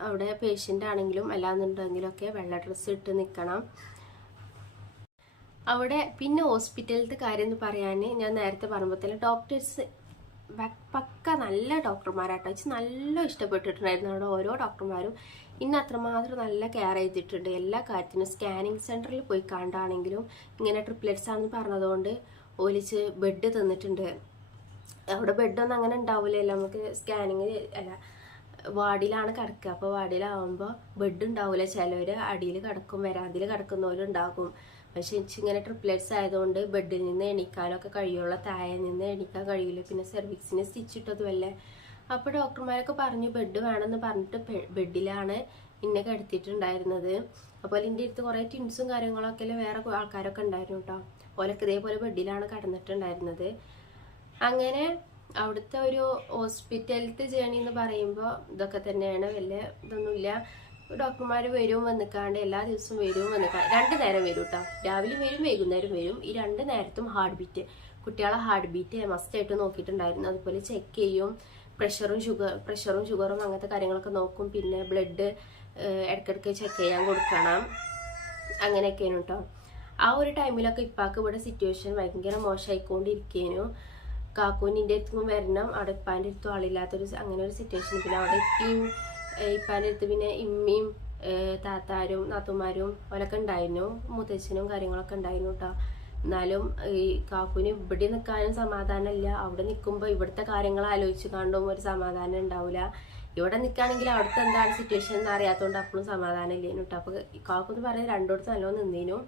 അവിടെ പേഷ്യൻ്റ് ആണെങ്കിലും അല്ലാന്നുണ്ടെങ്കിലൊക്കെ വെള്ള ഡ്രസ്സ് ഇട്ട് നിൽക്കണം അവിടെ. പിന്നെ ഹോസ്പിറ്റലിലത്തെ കാര്യം എന്ന് പറയാൻ ഞാൻ നേരത്തെ പറയുമ്പോൾ തന്നെ ഡോക്ടേഴ്സ് പക്ക നല്ല ഡോക്ടർമാരാട്ടോ. വെച്ച് നല്ല ഇഷ്ടപ്പെട്ടിട്ടുണ്ടായിരുന്നു അവിടെ ഓരോ ഡോക്ടർമാരും. ഇന്ന് അത്രമാത്രം നല്ല കെയർ ചെയ്തിട്ടുണ്ട് എല്ലാ കാര്യത്തിനും. സ്കാനിങ് സെൻറ്ററിൽ പോയി കണ്ടാണെങ്കിലും ഇങ്ങനെ ട്രിപ്ലെറ്റ്സ് ആണെന്ന് പറഞ്ഞതുകൊണ്ട് ഒലിച്ച് ബെഡ് തന്നിട്ടുണ്ട്. അവിടെ ബെഡൊന്നും അങ്ങനെ ഉണ്ടാവില്ലല്ലോ, നമുക്ക് സ്കാനിങ് വാർഡിലാണ് കിടക്കുക. അപ്പോൾ വാർഡിലാവുമ്പോൾ ബെഡ് ഉണ്ടാവില്ല. ചിലവർ അടിയിൽ കിടക്കും, വരാതിൽ കിടക്കുന്നവരുണ്ടാകും. പക്ഷെ ഇങ്ങനെ ട്രിപ്ലെറ്റ്സ് ആയതുകൊണ്ട് ബെഡിൽ നിന്ന് എണീക്കാനൊക്കെ കഴിയുള്ളൂ, താഴെ നിന്ന് എണീക്കാൻ കഴിയില്ല. പിന്നെ സെർവിക്സിന് സ്റ്റിച്ച് ഇട്ടതുമല്ലേ. അപ്പോൾ ഡോക്ടർമാരൊക്കെ പറഞ്ഞു ബെഡ് വേണമെന്ന് പറഞ്ഞിട്ട് ബെഡിലാണ് ഇന്നെ കിടത്തിയിട്ടുണ്ടായിരുന്നത്. അപ്പോൾ എൻ്റെ അടുത്ത് കുറേ ടിൻസും കാര്യങ്ങളൊക്കെ വേറെ ആൾക്കാരൊക്കെ ഉണ്ടായിരുന്നു കേട്ടോ. ഓലൊക്കെ ഇതേപോലെ ബെഡിലാണ് കിടന്നിട്ടുണ്ടായിരുന്നത്. അങ്ങനെ അവിടുത്തെ ഒരു ഹോസ്പിറ്റലത്തെ ജേണി എന്ന് പറയുമ്പോൾ ഇതൊക്കെ തന്നെയാണ്, വലിയ ഇതൊന്നുമില്ല. ഡോക്ടർമാർ വരും വന്നിക്കാണ്ട് എല്ലാ ദിവസവും വരും വന്നിക്കാണ്ട് 2 നേരം വരും കേട്ടോ. രാവിലെ വരും വൈകുന്നേരം വരും. ഈ 2 നേരത്തും ഹാർട്ട് ബീറ്റ്, കുട്ടികളെ ഹാർട്ട് ബീറ്റ് മസ്റ്റായിട്ട് നോക്കിയിട്ടുണ്ടായിരുന്നു. അതുപോലെ ചെക്ക് ചെയ്യും, പ്രഷറും ഷുഗറും അങ്ങനത്തെ കാര്യങ്ങളൊക്കെ നോക്കും. പിന്നെ ബ്ലഡ് ഇടയ്ക്കിടയ്ക്ക് ചെക്ക് ചെയ്യാൻ കൊടുക്കണം, അങ്ങനെയൊക്കെയാണ് കേട്ടോ. ആ ഒരു ടൈമിലൊക്കെ ഇപ്പാക്ക് ഇവിടെ സിറ്റുവേഷൻ ഭയങ്കര മോശമായിക്കൊണ്ടിരിക്കേനു. കാക്കൂനിൻ്റെ അടുത്തും വരണം, അവിടെ ഇപ്പാൻ്റെ അടുത്തും ആളില്ലാത്തൊരു അങ്ങനെ ഒരു സിറ്റുവേഷൻ. പിന്നെ അവിടെ ഇപ്പാൻ്റെ അടുത്ത് പിന്നെ ഇമ്മയും താത്താരും നാത്തുമാരും അവരൊക്കെ ഉണ്ടായിരുന്നു, മുത്തച്ഛനും കാര്യങ്ങളൊക്കെ ഉണ്ടായിരുന്നു കേട്ടോ. എന്നാലും ഈ കാക്കുവിന് ഇവിടെ നിൽക്കാനും സമാധാനമില്ല. അവിടെ നിൽക്കുമ്പോൾ ഇവിടുത്തെ കാര്യങ്ങൾ ആലോചിച്ച് കണ്ടും ഒരു സമാധാനം ഉണ്ടാവില്ല. ഇവിടെ നിൽക്കുകയാണെങ്കിൽ അവിടുത്തെ എന്താണ് സിറ്റുവേഷൻ എന്ന് അറിയാത്തതുകൊണ്ട് അപ്പോഴും സമാധാനം ഇല്ലേനു കേട്ടോ. അപ്പോൾ കാക്കുന്ന് പറയുന്നത് 2 നല്ലോണം നിന്നേനു.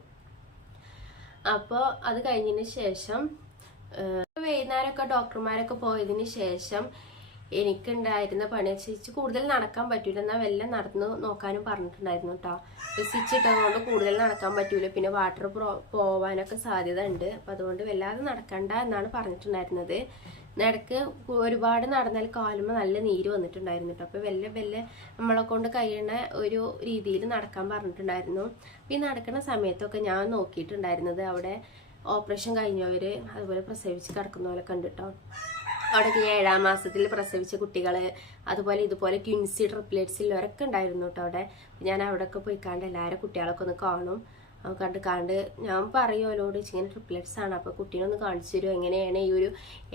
അപ്പോൾ അത് കഴിഞ്ഞതിന് ശേഷം വൈകുന്നേരമൊക്കെ ഡോക്ടർമാരൊക്കെ പോയതിന് ശേഷം എനിക്കുണ്ടായിരുന്ന പണി വെച്ച് കൂടുതൽ നടക്കാൻ പറ്റൂല, എന്നാൽ വെല്ലം നടന്ന് നോക്കാനും പറഞ്ഞിട്ടുണ്ടായിരുന്നു കേട്ടോ. സ്റ്റിച്ച് ഇട്ടതുകൊണ്ട് കൂടുതൽ നടക്കാൻ പറ്റൂല, പിന്നെ വാട്ടർ പോവാനൊക്കെ സാധ്യത ഉണ്ട്. അപ്പം അതുകൊണ്ട് വല്ലാതെ നടക്കണ്ട എന്നാണ് പറഞ്ഞിട്ടുണ്ടായിരുന്നത്. നടക്ക് ഒരുപാട് നടന്നാൽ കാലുമ്പോൾ നല്ല നീര് വന്നിട്ടുണ്ടായിരുന്നു കേട്ടോ. അപ്പോൾ വെല്ലെ നമ്മളെ കൊണ്ട് കഴിയുന്ന ഒരു രീതിയിൽ നടക്കാൻ പറഞ്ഞിട്ടുണ്ടായിരുന്നു. അപ്പോൾ ഈ നടക്കുന്ന സമയത്തൊക്കെ ഞാൻ നോക്കിയിട്ടുണ്ടായിരുന്നത് അവിടെ ഓപ്പറേഷൻ കഴിഞ്ഞവർ അതുപോലെ പ്രസവിച്ച് കിടക്കുന്നവരൊക്കെ ഉണ്ട് കേട്ടോ. അവിടേക്ക് 7ാം മാസത്തിൽ പ്രസവിച്ച കുട്ടികൾ, അതുപോലെ ഇതുപോലെ ട്വിൻസി ട്രിപ്ലെറ്റ്സിലൊരൊക്കെ ഉണ്ടായിരുന്നു കേട്ടോ അവിടെ. ഞാൻ അവിടെയൊക്കെ പോയിക്കാണ്ട് എല്ലാവരും കുട്ടികളൊക്കെ ഒന്ന് കാണും. കണ്ട് ഞാൻ പറയുമല്ലോട് ഇങ്ങനെ ട്രിപ്ലെറ്റ്സ് ആണ്, അപ്പോൾ കുട്ടീനെ ഒന്ന് കാണിച്ചു തരും, എങ്ങനെയാണ് ഈ ഒരു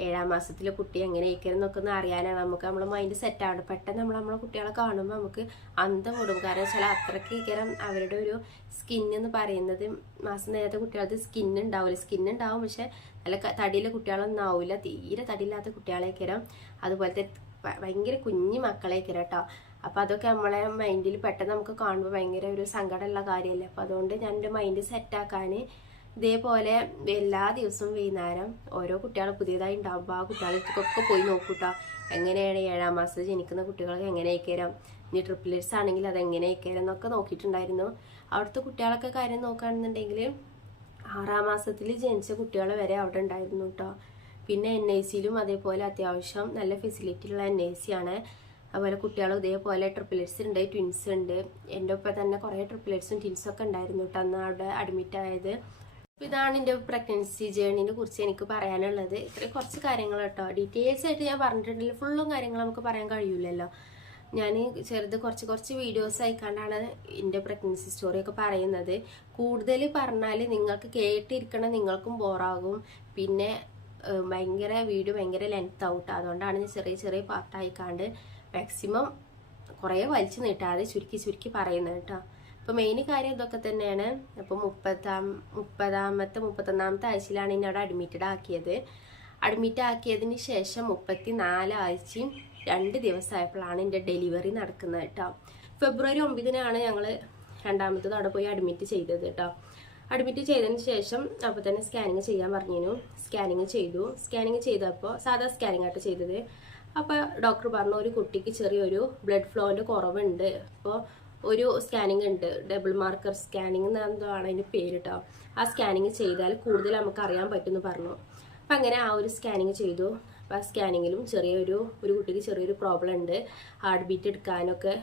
7ാം മാസത്തിലെ കുട്ടി എങ്ങനെയൊക്കെയെന്നൊക്കെ ഒന്ന് അറിയാനാണ്. നമുക്ക് നമ്മളെ മൈൻഡ് സെറ്റ് ആവണം. പെട്ടെന്ന് നമ്മളെ കുട്ടികളെ കാണുമ്പോൾ നമുക്ക് അന്തം വിടും. കാരണം വെച്ചാൽ അത്രയ്ക്ക് ഇക്കരം അവരുടെ ഒരു സ്കിന്നെന്ന് പറയുന്നത്, മാസം നേരത്തെ കുട്ടികൾക്ക് സ്കിന്നുണ്ടാവും, പക്ഷെ നല്ല തടിയിലെ കുട്ടികളൊന്നും ആവില്ല, തീരെ തടിയില്ലാത്ത കുട്ടികളേക്കരം, അതുപോലത്തെ ഭയങ്കര കുഞ്ഞു മക്കളേക്കരം കേട്ടോ. അപ്പോൾ അതൊക്കെ നമ്മളെ മൈൻഡിൽ പെട്ടെന്ന് നമുക്ക് കാണുമ്പോൾ ഭയങ്കര ഒരു സങ്കടമുള്ള കാര്യമല്ലേ. അപ്പോൾ അതുകൊണ്ട് ഞാൻ എൻ്റെ മൈൻഡ് സെറ്റാക്കാൻ ഇതേപോലെ എല്ലാ ദിവസവും വൈകുന്നേരം ഓരോ കുട്ടികൾ പുതിയതായി ഉണ്ടാകുമ്പോൾ ആ കുട്ടികൾക്കൊക്കെ പോയി നോക്കൂട്ടോ, എങ്ങനെയാണ് 7ാം മാസത്തിൽ ജനിക്കുന്ന കുട്ടികൾക്ക് എങ്ങനെയൊക്കെയാം, ഇനി ട്രിപ്ലെറ്റ്സ് ആണെങ്കിൽ അത് എങ്ങനെയൊക്കെയാം എന്നൊക്കെ നോക്കിയിട്ടുണ്ടായിരുന്നു. അവിടുത്തെ കുട്ടികളൊക്കെ കാര്യം നോക്കുകയാണെന്നുണ്ടെങ്കിൽ 6ാം മാസത്തിൽ ജനിച്ച കുട്ടികൾ വരെ അവിടെ ഉണ്ടായിരുന്നു കേട്ടോ. പിന്നെ NICയിലും അതേപോലെ അത്യാവശ്യം നല്ല ഫെസിലിറ്റിയുള്ള NIC ആണ്. അതുപോലെ കുട്ടികളും ഇതേപോലെ ട്രിപ്ലെറ്റ്സ് ഉണ്ട്, ട്വിൻസ് ഉണ്ട്. എൻ്റെ ഒപ്പം തന്നെ കുറേ ട്രിപ്ലെറ്റ്സും ട്വിൻസും ഒക്കെ ഉണ്ടായിരുന്നു കേട്ടോ അന്ന് അവിടെ അഡ്മിറ്റ് ആയത്. ഇതാണ് എൻ്റെ പ്രഗ്നൻസി ജേർണിനെ കുറിച്ച് എനിക്ക് പറയാനുള്ളത്. ഇത്രയും കുറച്ച് കാര്യങ്ങൾ കേട്ടോ. ഡീറ്റെയിൽസ് ആയിട്ട് ഞാൻ പറഞ്ഞിട്ടുണ്ടെങ്കിൽ ഫുള്ളും കാര്യങ്ങൾ നമുക്ക് പറയാൻ കഴിയില്ലല്ലോ. ഞാൻ കുറച്ച് വീഡിയോസ് ആയിക്കാണ്ടാണ് എൻ്റെ പ്രഗ്നൻസി സ്റ്റോറിയൊക്കെ പറയുന്നത്. കൂടുതൽ പറഞ്ഞാൽ നിങ്ങൾക്ക് കേട്ടിരിക്കണം, നിങ്ങൾക്കും ബോറാകും, പിന്നെ ഭയങ്കര ലെങ്ത് ആവും. അതുകൊണ്ടാണ് ഞാൻ ചെറിയ പാർട്ടായിക്കാണ്ട് മാക്സിമം കുറേ വലിച്ചു നീട്ടാതെ ചുരുക്കി പറയുന്നത് കേട്ടോ. അപ്പോൾ മെയിൻ കാര്യം ഇതൊക്കെ തന്നെയാണ്. അപ്പോൾ 31ാമത്തെ ആഴ്ചയിലാണ് ഇനി അവിടെ അഡ്മിറ്റ് ആക്കിയതിന് ശേഷം 34 ആഴ്ചയും 2 ദിവസമായപ്പോഴാണ് എൻ്റെ ഡെലിവറി നടക്കുന്നത് കേട്ടോ. ഫെബ്രുവരി 9-നാണ് ഞങ്ങൾ 2ാമത്തത് അവിടെ പോയി അഡ്മിറ്റ് ചെയ്തത് കേട്ടോ. അഡ്മിറ്റ് ചെയ്തതിന് ശേഷം അപ്പോൾ തന്നെ സ്കാനിങ് ചെയ്യാൻ പറഞ്ഞിരുന്നു. സ്കാനിങ് ചെയ്തപ്പോൾ സാധാ സ്കാനിങ് ആയിട്ട് ചെയ്തത്. അപ്പോൾ ഡോക്ടർ പറഞ്ഞു ഒരു കുട്ടിക്ക് ചെറിയൊരു ബ്ലഡ് ഫ്ലോൻ്റെ കുറവുണ്ട്. അപ്പോൾ ഒരു സ്കാനിങ് ഉണ്ട്, ഡബിൾ മാർക്കർ സ്കാനിങ് എന്നാണ് അതിൻ്റെ പേര് കേട്ടോ. ആ സ്കാനിങ് ചെയ്താൽ കൂടുതൽ നമുക്ക് അറിയാൻ പറ്റുമെന്ന് പറഞ്ഞു. അപ്പം അങ്ങനെ ആ ഒരു സ്കാനിങ് ചെയ്തു. അപ്പോൾ ആ സ്കാനിങ്ങിലും ഒരു കുട്ടിക്ക് ചെറിയൊരു പ്രോബ്ലം ഉണ്ട്. ഹാർട്ട് ബീറ്റ് എടുക്കാനൊക്കെ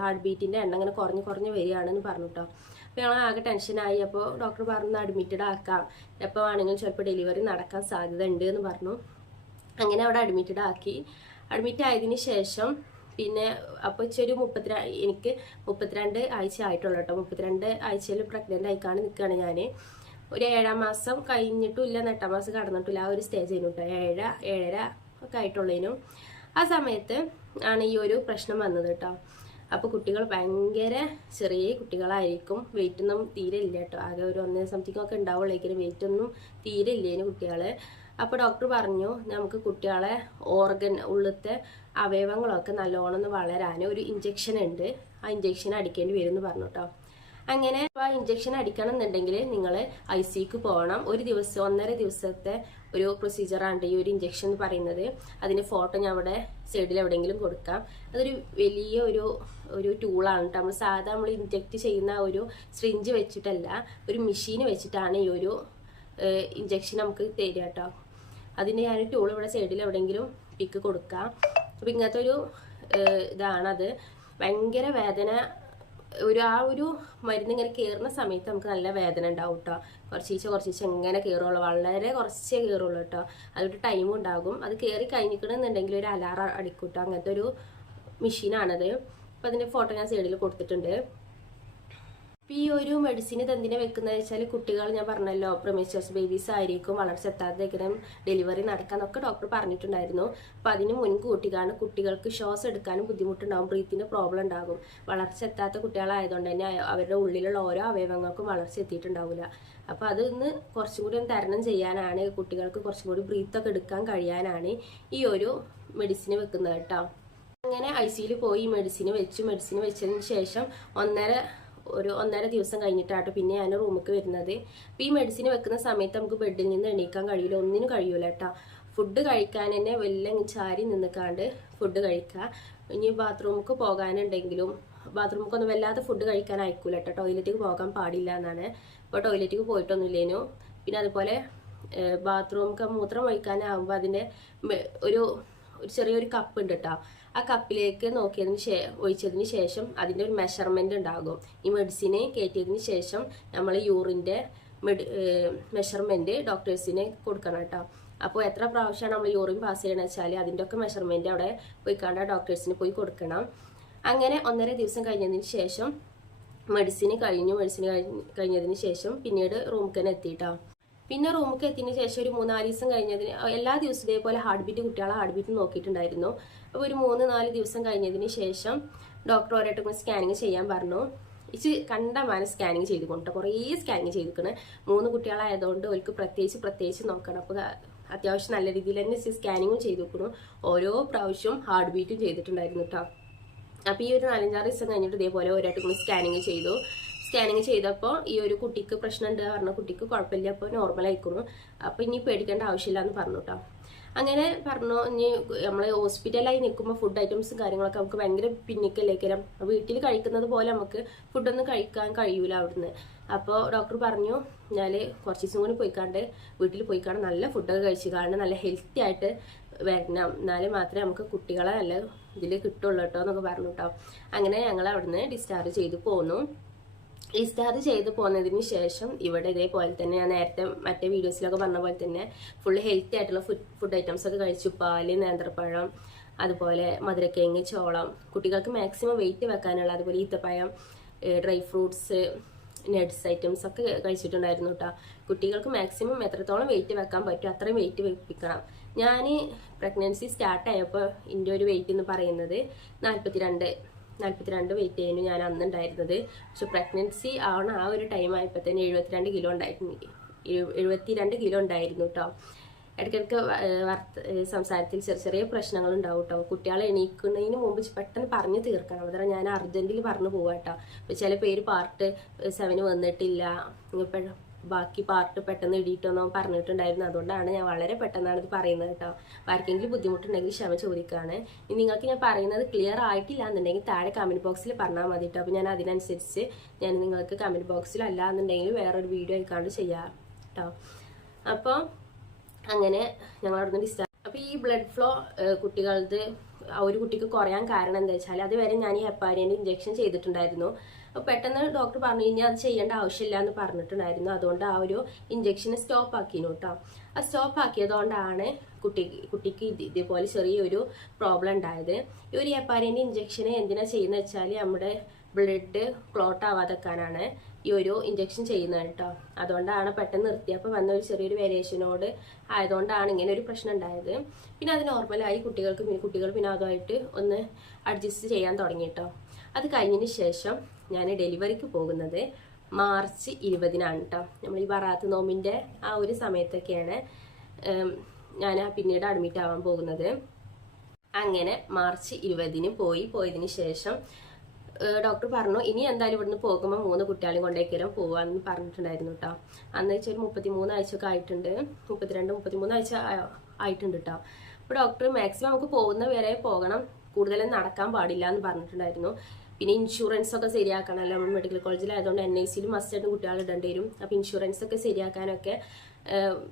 ഹാർട്ട് ബീറ്റിൻ്റെ എണ്ണം ഇങ്ങനെ കുറഞ്ഞ് വരികയാണെന്ന് പറഞ്ഞു കേട്ടോ. അപ്പോൾ ഞങ്ങൾ ആകെ ടെൻഷനായി. അപ്പോൾ ഡോക്ടർ പറഞ്ഞു അഡ്മിറ്റഡ് ആക്കാം, എപ്പോൾ വേണമെങ്കിലും ചിലപ്പോൾ ഡെലിവറി നടക്കാൻ സാധ്യത ഉണ്ട് എന്ന് പറഞ്ഞു. അങ്ങനെ അവിടെ അഡ്മിറ്റ് ആയതിന് ശേഷം പിന്നെ അപ്പോൾ ഇച്ചൊരു എനിക്ക് 32 ആഴ്ച ആയിട്ടുള്ളൂ കേട്ടോ. 32 ആഴ്ചയിൽ പ്രഗ്നൻ്റ് ആയിക്കാണ് നിൽക്കുകയാണ് ഞാൻ. ഒരു 7ാം മാസം കഴിഞ്ഞിട്ടും ഇല്ല, 8ാം മാസം കടന്നിട്ടില്ല, ആ ഒരു സ്റ്റേജ് ആയിരുന്നു കേട്ടോ. 7.5 ഒക്കെ ആയിട്ടുള്ളതിനും ആ സമയത്ത് ആണ് ഈ ഒരു പ്രശ്നം വന്നത് കേട്ടോ. അപ്പോൾ കുട്ടികൾ ഭയങ്കര ചെറിയ കുട്ടികളായിരിക്കും, വെയിറ്റൊന്നും തീരെ ഇല്ല കേട്ടോ. ആകെ ഒരു 1 സംതിങ് ഒക്കെ ഉണ്ടാവുള്ളേക്കിനും വെയിറ്റൊന്നും തീരെ ഇല്ലേന് കുട്ടികൾ. അപ്പോൾ ഡോക്ടർ പറഞ്ഞു നമുക്ക് കുട്ടികളെ ഉള്ളിലത്തെ അവയവങ്ങളൊക്കെ നല്ലോണം ഒന്ന് വളരാൻ ഒരു ഇഞ്ചക്ഷൻ ഉണ്ട്, ആ ഇഞ്ചക്ഷൻ അടിക്കേണ്ടി വരും എന്ന് പറഞ്ഞു കേട്ടോ. അങ്ങനെ ആ ഇഞ്ചക്ഷൻ അടിക്കണം എന്നുണ്ടെങ്കിൽ നിങ്ങൾ ICUക്ക് പോകണം. 1.5 ദിവസത്തെ ഒരു പ്രൊസീജിയറാണ് ഈ ഒരു ഇഞ്ചക്ഷൻ എന്ന് പറയുന്നത്. അതിൻ്റെ ഫോട്ടോ ഞാൻ അവിടെ സൈഡിൽ എവിടെയെങ്കിലും കൊടുക്കാം. അതൊരു വലിയ ഒരു ടൂളാണ് കേട്ടോ. നമ്മൾ ഇഞ്ചക്ട് ചെയ്യുന്ന ഒരു സിറിഞ്ച് വെച്ചിട്ടല്ല, ഒരു മെഷീൻ വെച്ചിട്ടാണ് ഈ ഒരു ഇഞ്ചക്ഷൻ നമുക്ക് തരിക കേട്ടോ. അതിന് ഞാൻ ടൂൾ ഇവിടെ സൈഡിൽ എവിടെയെങ്കിലും പിക്ക് കൊടുക്കാം. അപ്പോൾ ഇങ്ങനത്തെ ഇതാണത്. ഭയങ്കര വേദന, ആ ഒരു മരുന്ന് ഇങ്ങനെ കയറുന്ന സമയത്ത് നമുക്ക് നല്ല വേദന ഉണ്ടാവും കേട്ടോ. കുറച്ചീച്ച എങ്ങനെ കയറുള്ളൂ, വളരെ കുറച്ചേ കയറുള്ളൂ കേട്ടോ. അതൊരു ടൈമും ഉണ്ടാകും. അത് കയറി കഴിഞ്ഞിക്കണമെന്നുണ്ടെങ്കിൽ ഒരു അലാറം അടിക്കും കേട്ടോ. അങ്ങനത്തെ ഒരു മെഷീനാണത്. അപ്പോൾ അതിൻ്റെ ഫോട്ടോ ഞാൻ സൈഡിൽ കൊടുത്തിട്ടുണ്ട്. ഈ ഒരു മെഡിസിൻ ഇതെന്തിനാ വെക്കുന്നത് വെച്ചാൽ കുട്ടികൾ, ഞാൻ പറഞ്ഞല്ലോ പ്രൊമീഷ്യസ് ബേബീസ് ആയിരിക്കും, വളർച്ച എത്താതെങ്കിലും ഡെലിവറി നടക്കാന്നൊക്കെ ഡോക്ടർ പറഞ്ഞിട്ടുണ്ടായിരുന്നു. അപ്പോൾ അതിന് മുൻകൂട്ടിക്കാണ് കുട്ടികൾക്ക് ശ്വാസം എടുക്കാനും ബുദ്ധിമുട്ടുണ്ടാകും, ബ്രീത്തിൻ്റെ പ്രോബ്ലം ഉണ്ടാകും. വളർച്ച എത്താത്ത കുട്ടികളായതുകൊണ്ട് തന്നെ അവരുടെ ഉള്ളിലുള്ള ഓരോ അവയവങ്ങൾക്കും വളർച്ച എത്തിയിട്ടുണ്ടാവില്ല. അപ്പോൾ അതൊന്ന് കുറച്ചും കൂടി തരണം ചെയ്യാനാണ്, കുട്ടികൾക്ക് കുറച്ചും കൂടി ബ്രീത്തൊക്കെ എടുക്കാൻ കഴിയാനാണ് ഈ ഒരു മെഡിസിൻ വെക്കുന്നത് കേട്ടോ. അങ്ങനെ ICUയിൽ പോയി മെഡിസിൻ വെച്ചതിന് ശേഷം 1.5 ദിവസം കഴിഞ്ഞിട്ടാട്ടോ പിന്നെ ഞാൻ റൂമിലേക്ക് വരുന്നത്. അപ്പോൾ ഈ മെഡിസിൻ വെക്കുന്ന സമയത്ത് നമുക്ക് ബെഡിൽ നിന്ന് എണീക്കാൻ കഴിയില്ല, ഒന്നിനും കഴിയൂല കേട്ടോ. ഫുഡ് കഴിക്കാൻ തന്നെ ചാരി നിന്നിക്കാണ്ട് ഫുഡ് കഴിക്കുക. ഇനി ബാത്റൂമിലേക്ക് പോകാനുണ്ടെങ്കിലും ബാത്റൂമിലേക്കൊന്നും വല്ലാതെ ഫുഡ് കഴിക്കാൻ അയക്കൂല കേട്ടോ. ടോയ്ലറ്റിലേക്ക് പോകാൻ പാടില്ല എന്നാണ്. അപ്പോൾ ടോയ്ലറ്റിലേക്ക് പോയിട്ടൊന്നുമില്ലേനു. പിന്നെ അതുപോലെ ബാത്റൂമൊക്കെ മൂത്രം ഒഴിക്കാനാകുമ്പോൾ അതിൻ്റെ ഒരു ചെറിയൊരു കപ്പ് ഉണ്ട് കേട്ടോ. ആ കപ്പിലേക്ക് ഒഴിച്ചതിന് ശേഷം അതിൻ്റെ ഒരു മെഷർമെൻറ്റ് ഉണ്ടാകും. ഈ മെഡിസിന് കയറ്റിയതിന് ശേഷം നമ്മൾ യൂറിൻ്റെ മെഷർമെൻറ്റ് ഡോക്ടേഴ്സിന് കൊടുക്കണം കേട്ടോ. അപ്പോൾ എത്ര പ്രാവശ്യമാണ് നമ്മൾ യൂറിൻ പാസ് ചെയ്യണമെന്ന് വെച്ചാൽ അതിൻ്റെ ഒക്കെ മെഷർമെൻറ്റ് അവിടെ പോയിക്കാണ്ട് ഡോക്ടേഴ്സിന് പോയി കൊടുക്കണം. അങ്ങനെ 1.5 ദിവസം കഴിഞ്ഞതിന് ശേഷം മെഡിസിൻ കഴിഞ്ഞതിന് ശേഷം പിന്നീട് റൂമിൽ തന്നെ എത്തിയിട്ടോ. പിന്നെ റൂമിൽ എത്തിയതിന് ശേഷം ഒരു 3-4 ദിവസം കഴിഞ്ഞതിന് എല്ലാ ദിവസവും ഇതേപോലെ ഹാർട്ട് ബീറ്റ് കുട്ടികളെ ഹാർട്ട് ബീറ്റ് നോക്കിയിട്ടുണ്ടായിരുന്നു. അപ്പോൾ ഒരു 3-4 ദിവസം കഴിഞ്ഞതിന് ശേഷം ഡോക്ടർ ഒരായിട്ട് സ്കാനിങ് ചെയ്യാൻ പറഞ്ഞു. ഇത് കണ്ടമാനം സ്കാനിങ് ചെയ്തുകൊണ്ട് കുറേ സ്കാനിങ് ചെയ്തിരിക്കണം. 3 കുട്ടികളായതുകൊണ്ട് അവർക്ക് പ്രത്യേകിച്ച് നോക്കണം. അപ്പോൾ അത്യാവശ്യം നല്ല രീതിയിൽ തന്നെ സ്കാനിങ്ങും ചെയ്തിരിക്കണം. ഓരോ പ്രാവശ്യവും ഹാർട്ട് ബീറ്റും ചെയ്തിട്ടുണ്ടായിരുന്നു കേട്ടോ. അപ്പോൾ ഈ ഒരു 4-5 ദിവസം കഴിഞ്ഞിട്ട് ഇതേപോലെ ഒരായിട്ട് സ്കാനിങ് ചെയ്തു. സ്കാനിങ് ചെയ്തപ്പോൾ ഈ ഒരു കുട്ടിക്ക് പ്രശ്നമുണ്ട് പറഞ്ഞ കുട്ടിക്ക് കുഴപ്പമില്ല, അപ്പോൾ നോർമൽ ആയിക്കുന്നു, അപ്പോൾ ഇനി പേടിക്കേണ്ട ആവശ്യമില്ല എന്ന് പറഞ്ഞു കേട്ടോ. അങ്ങനെ പറഞ്ഞു. ഇനി നമ്മൾ ഹോസ്പിറ്റലായി നിൽക്കുമ്പോൾ ഫുഡ് ഐറ്റംസും കാര്യങ്ങളൊക്കെ നമുക്ക് ഭയങ്കര പിന്നിക്കല്ലേക്കരം. വീട്ടിൽ കഴിക്കുന്നത് പോലെ നമുക്ക് ഫുഡൊന്നും കഴിക്കാൻ കഴിയൂല അവിടുന്ന്. അപ്പോൾ ഡോക്ടർ പറഞ്ഞു ഞാൻ കുറച്ച് ദിവസം കൂടി വീട്ടിൽ പോയിക്കാണ്ട് നല്ല ഫുഡൊക്കെ കഴിച്ചു കാരണം നല്ല ഹെൽത്തി ആയിട്ട് വരണം, എന്നാലും മാത്രമേ നമുക്ക് കുട്ടികളെ നല്ല ഇതിൽ കിട്ടുള്ളൂ കേട്ടോ എന്നൊക്കെ പറഞ്ഞു കേട്ടോ. അങ്ങനെ ഞങ്ങൾ അവിടുന്ന് ഡിസ്ചാർജ് ചെയ്ത് പോന്നു. ഡിസ്ചാർജ് ചെയ്ത് പോകുന്നതിന് ശേഷം ഇവിടെ ഇതേപോലെ തന്നെ ഞാൻ നേരത്തെ മറ്റേ വീഡിയോസിലൊക്കെ പറഞ്ഞ പോലെ തന്നെ ഫുള്ള് ഹെൽത്തി ആയിട്ടുള്ള ഫുഡ് ഐറ്റംസ് ഒക്കെ കഴിച്ചു. പാല്, നേന്ത്രപ്പഴം, അതുപോലെ മധുരക്കിഴങ്ങ്, ചോളം, കുട്ടികൾക്ക് മാക്സിമം വെയിറ്റ് വെക്കാനുള്ള, അതുപോലെ ഈത്തപ്പഴം, ഡ്രൈ ഫ്രൂട്ട്സ്, നട്ട്സ് ഐറ്റംസ് ഒക്കെ കഴിച്ചിട്ടുണ്ടായിരുന്നു കേട്ടോ. കുട്ടികൾക്ക് മാക്സിമം എത്രത്തോളം വെയിറ്റ് വെക്കാൻ പറ്റും അത്രയും വെയിറ്റ് വെപ്പിക്കണം. ഞാൻ പ്രഗ്നൻസി സ്റ്റാർട്ടായപ്പോൾ എൻ്റെ ഒരു വെയിറ്റ് എന്ന് പറയുന്നത് 42 വെയിറ്റ് ആയിരുന്നു ഞാൻ അന്നുണ്ടായിരുന്നത്. പക്ഷെ പ്രഗ്നൻസി ആവണ ആ ഒരു ടൈം ആയപ്പോൾ തന്നെ 72 കിലോ ഉണ്ടായിരുന്നു കേട്ടോ. ഇടയ്ക്കിടയ്ക്ക് സംസാരത്തിൽ ചെറിയ പ്രശ്നങ്ങൾ ഉണ്ടാവും കേട്ടോ. കുട്ടികളെ എണീക്കുന്നതിന് മുമ്പ് പെട്ടെന്ന് പറഞ്ഞു തീർക്കണം. അതാണ് ഞാൻ അർജന്റിൽ പറഞ്ഞു പോവാം കേട്ടോ. അപ്പോൾ ചില പേര് പാർട്ട് 7 വന്നിട്ടില്ല, ബാക്കി പാർട്ട് പെട്ടെന്ന് ഇടിയിട്ടൊന്നോ പറഞ്ഞിട്ടുണ്ടായിരുന്നു. അതുകൊണ്ടാണ് ഞാൻ വളരെ പെട്ടെന്നാണ് ഇത് പറയുന്നത് കേട്ടോ. ആർക്കെങ്കിലും ബുദ്ധിമുട്ടുണ്ടെങ്കിൽ ക്ഷമ ചോദിക്കുകയാണ്. ഇനി നിങ്ങൾക്ക് ഞാൻ പറയുന്നത് ക്ലിയർ ആയിട്ടില്ല എന്നുണ്ടെങ്കിൽ താഴെ കമൻറ്റ് ബോക്സിൽ പറഞ്ഞാൽ മതി കേട്ടോ. അപ്പോൾ ഞാൻ അതിനനുസരിച്ച് ഞാൻ നിങ്ങൾക്ക് കമൻറ്റ് ബോക്സിൽ അല്ല എന്നുണ്ടെങ്കിൽ വേറൊരു വീഡിയോ ആയിക്കാണ്ട് ചെയ്യാം കേട്ടോ. അപ്പോൾ അങ്ങനെ ഞങ്ങൾ അവിടുന്ന് ഡിസ്ചാർജ്. അപ്പോൾ ഈ ബ്ലഡ് ഫ്ലോ കുട്ടികളുടെ ഒരു കുട്ടിക്ക് കുറയാൻ കാരണം എന്താ വെച്ചാൽ അതുവരെ ഞാൻ ഈ ഹെപ്പാരിൻ്റെ ഇഞ്ചക്ഷൻ ചെയ്തിട്ടുണ്ടായിരുന്നു. അപ്പോൾ പെട്ടെന്ന് ഡോക്ടർ പറഞ്ഞു ഇനി അത് ചെയ്യേണ്ട ആവശ്യമില്ല എന്ന് പറഞ്ഞിട്ടുണ്ടായിരുന്നു. അതുകൊണ്ട് ആ ഒരു ഇഞ്ചക്ഷൻ സ്റ്റോപ്പ് ആക്കിയിരുന്നു കേട്ടോ. ആ സ്റ്റോപ്പ് ആക്കിയതുകൊണ്ടാണ് കുട്ടിക്ക് ഇതേപോലെ ചെറിയൊരു പ്രോബ്ലം ഉണ്ടായത്. ഈ ഒരു ഹെപ്പാരിൻ്റെ ഇഞ്ചക്ഷന് എന്തിനാണ് ചെയ്യുന്നത് വെച്ചാൽ നമ്മുടെ ബ്ലഡ് ക്ലോട്ട് ആവാതെക്കാനാണ് ഈ ഒരു ഇഞ്ചക്ഷൻ ചെയ്യുന്നത് കേട്ടോ. അതുകൊണ്ടാണ് പെട്ടെന്ന് നിർത്തിയപ്പോൾ വന്ന ഒരു ചെറിയൊരു വേരിയേഷനോട് ആയതുകൊണ്ടാണ് ഇങ്ങനെ ഒരു പ്രശ്നം ഉണ്ടായത്. പിന്നെ അത് നോർമലായി കുട്ടികൾ പിന്നെ അതുമായിട്ട് ഒന്ന് അഡ്ജസ്റ്റ് ചെയ്യാൻ തുടങ്ങി കേട്ടോ. അത് കഴിഞ്ഞതിന് ശേഷം ഞാൻ ഡെലിവറിക്ക് പോകുന്നത് മാർച്ച് 20-നാണ് കേട്ടോ. നമ്മൾ ഈ ബറാത്ത് നോമ്പിൻ്റെ ആ ഒരു സമയത്തൊക്കെയാണ് ഞാൻ പിന്നീട് അഡ്മിറ്റ് ആവാൻ പോകുന്നത്. അങ്ങനെ മാർച്ച് 20-ന് പോയതിന് ശേഷം ഡോക്ടർ പറഞ്ഞു ഇനി എന്തായാലും ഇവിടുന്ന് പോകുമ്പോൾ 3 കുട്ടികളെയും കൊണ്ടേക്കരം പോവാന്ന് പറഞ്ഞിട്ടുണ്ടായിരുന്നു കേട്ടോ. അന്ന് വെച്ചാൽ 33 ആഴ്ചയൊക്കെ ആയിട്ടുണ്ട്, 32-33 ആഴ്ച ആയിട്ടുണ്ട് കേട്ടോ. അപ്പോൾ ഡോക്ടർ മാക്സിമം നമുക്ക് പോകുന്ന വരെ പോകണം, കൂടുതലും നടക്കാൻ പാടില്ല എന്ന് പറഞ്ഞിട്ടുണ്ടായിരുന്നു. പിന്നെ ഇൻഷുറൻസ് ഒക്കെ ശരിയാക്കണമല്ലോ, നമ്മൾ മെഡിക്കൽ കോളേജിലായതുകൊണ്ട് NICയിൽ മസ്റ്റായിട്ടും കുട്ടികൾ ഇടേണ്ടി വരും. അപ്പോൾ ഇൻഷുറൻസ് ഒക്കെ ശരിയാക്കാനൊക്കെ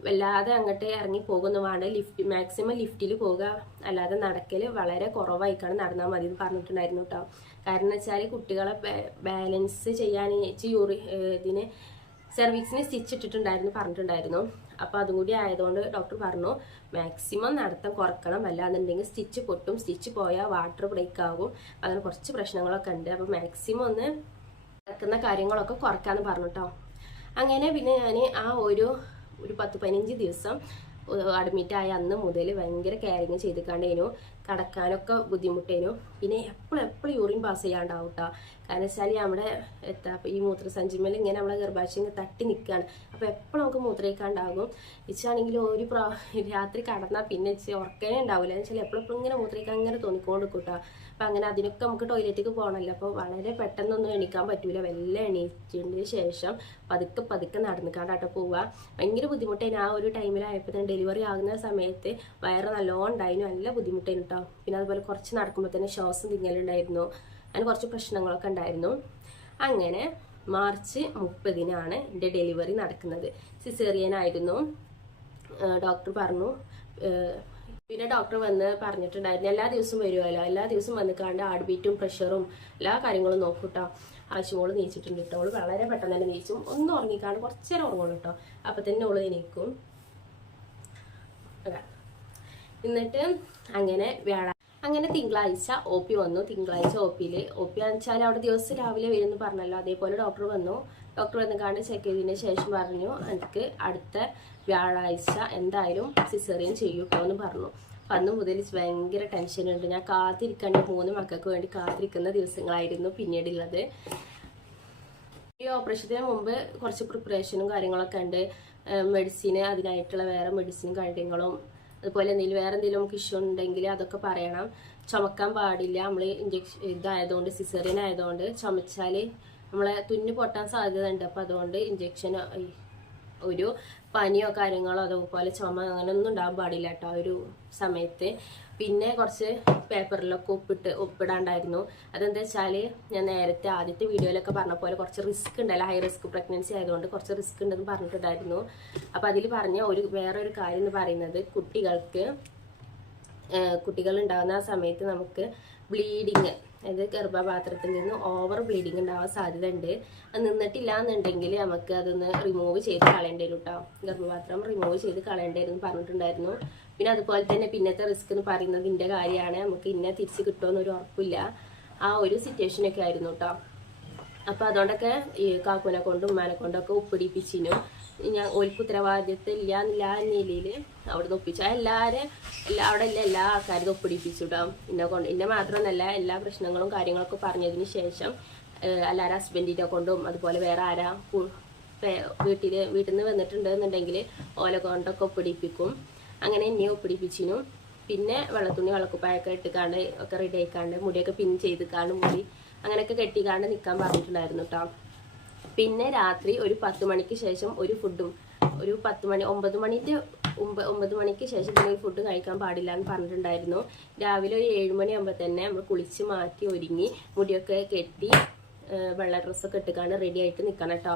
വല്ലാതെ അങ്ങോട്ട് ഇറങ്ങി പോകുന്നതാണ്. മാക്സിമം ലിഫ്റ്റിൽ പോകുക, അല്ലാതെ നടക്കൽ വളരെ കുറവായിക്കാണ് നടന്നാൽ മതി എന്ന് പറഞ്ഞിട്ടുണ്ടായിരുന്നു കേട്ടോ. കാരണം വെച്ചാൽ കുട്ടികളെ ബാലൻസ് ചെയ്യാൻ ഇതിന് സെർവിക്സിന് സ്റ്റിച്ച് ഇട്ടിട്ടുണ്ടായിരുന്നു പറഞ്ഞിട്ടുണ്ടായിരുന്നു. അപ്പോൾ അതും കൂടി ആയതുകൊണ്ട് ഡോക്ടർ പറഞ്ഞു മാക്സിമം നടത്തം കുറക്കണം, അല്ലാന്നുണ്ടെങ്കിൽ സ്റ്റിച്ച് പൊട്ടും, സ്റ്റിച്ച് പോയാൽ വാട്ടർ ബ്രേക്ക് ആകും, അങ്ങനെ കുറച്ച് പ്രശ്നങ്ങളൊക്കെ ഉണ്ട്. അപ്പോൾ മാക്സിമം ഒന്ന് നടക്കുന്ന കാര്യങ്ങളൊക്കെ കുറക്കാമെന്ന് പറഞ്ഞു കേട്ടോ. അങ്ങനെ പിന്നെ ഞാൻ ആ ഒരു 10-15 ദിവസം അഡ്മിറ്റായ അന്ന് മുതൽ ഭയങ്കര കെയറിങ് ചെയ്തിക്കാണ്ടേനു. കടക്കാനൊക്കെ ബുദ്ധിമുട്ടേനു. പിന്നെ എപ്പോഴും യൂറിൻ പാസ് ചെയ്യാണ്ടാവും കേട്ടോ. കാരണം വെച്ചാൽ നമ്മുടെ ഈ മൂത്രസഞ്ചിമേൽ ഇങ്ങനെ നമ്മളെ ഗർഭാശയം തട്ടി നിൽക്കുകയാണ്. അപ്പോൾ എപ്പോഴും നമുക്ക് മൂത്രയിക്കാണ്ടാകും. ഇച്ചാണെങ്കിൽ ഒരു രാത്രി കടന്നാൽ പിന്നെ ഉറക്കനെ ഉണ്ടാവില്ല എന്ന് വെച്ചാൽ എപ്പോഴും ഇങ്ങനെ മൂത്രയിക്കാൻ അങ്ങനെ തോന്നിക്കൊണ്ട് കേട്ടോ. അപ്പം അങ്ങനെ അതിനൊക്കെ നമുക്ക് ടോയ്ലറ്റിലേക്ക് പോകണമല്ലോ. അപ്പോൾ വളരെ പെട്ടെന്നൊന്നും എണീക്കാൻ പറ്റൂല. വെല്ലം എണീച്ചതിന് ശേഷം പതുക്കെ നടന്നിക്കാണ്ടാട്ടോ പോവുക. ഭയങ്കര ബുദ്ധിമുട്ടായിരുന്നു ആ ഒരു ടൈമിലായപ്പോൾ തന്നെ. ഡെലിവറി ആകുന്ന സമയത്ത് വയറ് നല്ലോണം ഉണ്ടായിരുന്നു, നല്ല ബുദ്ധിമുട്ടായിരുന്നു കേട്ടോ. പിന്നെ അതുപോലെ കുറച്ച് നടക്കുമ്പോൾ തന്നെ ശ്വാസം തിങ്ങലുണ്ടായിരുന്നു, അങ്ങനെ കുറച്ച് പ്രശ്നങ്ങളൊക്കെ ഉണ്ടായിരുന്നു. അങ്ങനെ മാർച്ച് 30-നാണ് എൻ്റെ ഡെലിവറി നടക്കുന്നത്. സിസേറിയൻ ആയിരുന്നു. ഡോക്ടർ പറഞ്ഞു. പിന്നെ ഡോക്ടർ വന്ന് പറഞ്ഞിട്ടുണ്ടായിരുന്നു എല്ലാ ദിവസവും വരുമല്ലോ, എല്ലാ ദിവസവും വന്നിക്കാണ്ട് ഹാർട്ട് ബീറ്റും പ്രഷറും എല്ലാ കാര്യങ്ങളും നോക്കൂട്ടോ. ആശുമോള് നീച്ചിട്ടുണ്ട് കേട്ടോ. അവള് വളരെ പെട്ടെന്ന് തന്നെ നീച്ചും. ഒന്ന് ഉറങ്ങിക്കാണ്ട് കുറച്ചേരം ഉറങ്ങുള്ളൂ കേട്ടോ. അപ്പൊ തന്നെ അവള് നീക്കും. എന്നിട്ട് അങ്ങനെ തിങ്കളാഴ്ച OP വന്നു. തിങ്കളാഴ്ച OP വെച്ചാൽ അവിടെ ദിവസം രാവിലെ വരുമെന്ന് പറഞ്ഞല്ലോ. അതേപോലെ ഡോക്ടർ വന്നു. ഡോക്ടർ വന്നിക്കാണ്ട് ചെക്ക് ചെയ്തതിന് ശേഷം പറഞ്ഞു എനിക്ക് അടുത്ത വ്യാഴാഴ്ച എന്തായാലും സിസേറിയൻ ചെയ്യൂട്ടോ എന്ന് പറഞ്ഞു. അന്ന് മുതൽ ഭയങ്കര ടെൻഷനുണ്ട്. ഞാൻ കാത്തിരിക്കേണ്ട 3 മക്കൾക്ക് വേണ്ടി കാത്തിരിക്കുന്ന ദിവസങ്ങളായിരുന്നു പിന്നീടുള്ളത്. ഈ ഓപ്പറേഷത്തിന് മുമ്പ് കുറച്ച് പ്രിപ്പറേഷനും കാര്യങ്ങളൊക്കെ ഉണ്ട്. മെഡിസിന് അതിനായിട്ടുള്ള വേറെ മെഡിസിനും കാര്യങ്ങളും, അതുപോലെ വേറെ എന്തെങ്കിലും നമുക്ക് ഇഷ്യൂ ഉണ്ടെങ്കിൽ അതൊക്കെ പറയണം. ചുമക്കാൻ പാടില്ല. നമ്മൾ ഇഞ്ചക്ഷൻ ഇതായതുകൊണ്ട്, സിസേറിയൻ ആയതുകൊണ്ട് ചുമച്ചാൽ നമ്മളെ തുന്നി പൊട്ടാൻ സാധ്യത ഉണ്ട്. അപ്പം അതുകൊണ്ട് ഇഞ്ചക്ഷൻ ഒരു പനിയോ കാര്യങ്ങളോ അതുപോലെ ചുമ അങ്ങനെ ഒന്നും ഉണ്ടാകാൻ പാടില്ല കേട്ടോ ഒരു സമയത്ത്. പിന്നെ കുറച്ച് പേപ്പറിലൊക്കെ ഒപ്പിടാണ്ടായിരുന്നു. അതെന്താ വെച്ചാൽ ഞാൻ നേരത്തെ ആദ്യത്തെ വീഡിയോയിലൊക്കെ പറഞ്ഞ പോലെ കുറച്ച് റിസ്ക് ഉണ്ടല്ലോ, ഹൈ റിസ്ക് പ്രഗ്നൻസി ആയതുകൊണ്ട് കുറച്ച് റിസ്ക് ഉണ്ടെന്ന് പറഞ്ഞിട്ടുണ്ടായിരുന്നു. അപ്പം അതിൽ പറഞ്ഞ വേറൊരു കാര്യം എന്ന് പറയുന്നത് കുട്ടികൾ ഉണ്ടാകുന്ന ആ സമയത്ത് നമുക്ക് ബ്ലീഡിങ്, അതായത് ഗർഭപാത്രത്തിൽ നിന്ന് ഓവർ ബ്ലീഡിങ് ഉണ്ടാവാൻ സാധ്യത ഉണ്ട്. അത് നിന്നിട്ടില്ല എന്നുണ്ടെങ്കിൽ നമുക്ക് അതൊന്ന് റിമൂവ് ചെയ്ത് കളയേണ്ടി വരും കേട്ടോ. ഗർഭപാത്രം റിമൂവ് ചെയ്ത് കളയേണ്ടി വരും പറഞ്ഞിട്ടുണ്ടായിരുന്നു. പിന്നെ അതുപോലെ തന്നെ പിന്നത്തെ റിസ്ക് എന്ന് പറയുന്നത് ഇതിൻ്റെ കാര്യമാണ്. നമുക്ക് ഇന്നെ തിരിച്ച് കിട്ടുമെന്നൊരു ഉറപ്പില്ല. ആ ഒരു സിറ്റുവേഷനൊക്കെ ആയിരുന്നു കേട്ടോ. അപ്പം അതുകൊണ്ടൊക്കെ ഈ കാക്കുനെ കൊണ്ടും ഉമ്മാനെ കൊണ്ടൊക്കെ ഒപ്പിടിപ്പിച്ചിനു. ഞാൻ ഓൽക്ക് ഉത്തരവാദിത്വം ഇല്ല എന്നുള്ള നിലയിൽ അവിടെ നിന്ന് ഒപ്പിച്ചു. അവിടെ എല്ലാ ആൾക്കാരും ഒപ്പിടിപ്പിച്ചു കേട്ടോ. എന്നെ മാത്രമല്ല എല്ലാ പ്രശ്നങ്ങളും കാര്യങ്ങളൊക്കെ പറഞ്ഞതിന് ശേഷം എല്ലാവരും ഹസ്ബൻഡിനെ കൊണ്ടും അതുപോലെ വേറെ ആരാ വീട്ടിൽ നിന്ന് വന്നിട്ടുണ്ട് എന്നുണ്ടെങ്കിൽ ഓല കൊണ്ടൊക്കെ ഒപ്പിടിപ്പിക്കും. അങ്ങനെ എന്നെ ഒപ്പിടിപ്പിച്ചിനു. പിന്നെ വെള്ളത്തുണി വെള്ളക്കുപ്പായൊക്കെ ഇട്ടുകാണ്ട് ഒക്കെ റെഡി ആയിക്കാണ്ട് മുടിയൊക്കെ പിൻ ചെയ്തിക്കാണ്ട് മുടി അങ്ങനെയൊക്കെ കെട്ടിക്കാണ്ട് നിൽക്കാൻ പറഞ്ഞിട്ടുണ്ടായിരുന്നു കേട്ടോ. പിന്നെ രാത്രി ഒരു 10 മണിക്ക് ശേഷം ഒരു ഫുഡും, ഒരു 9 മണിക്ക് ശേഷം പിന്നെ ഒരു ഫുഡ് കഴിക്കാൻ പാടില്ല എന്ന് പറഞ്ഞിട്ടുണ്ടായിരുന്നു. രാവിലെ ഒരു 7 മണിയാകുമ്പോൾ തന്നെ നമ്മൾ കുളിച്ച് മാറ്റി ഒരുങ്ങി മുടിയൊക്കെ കെട്ടി വെള്ള ഡ്രസ്സൊക്കെ ഇട്ടുകാണ്ട് റെഡി ആയിട്ട് നിൽക്കണം കേട്ടോ.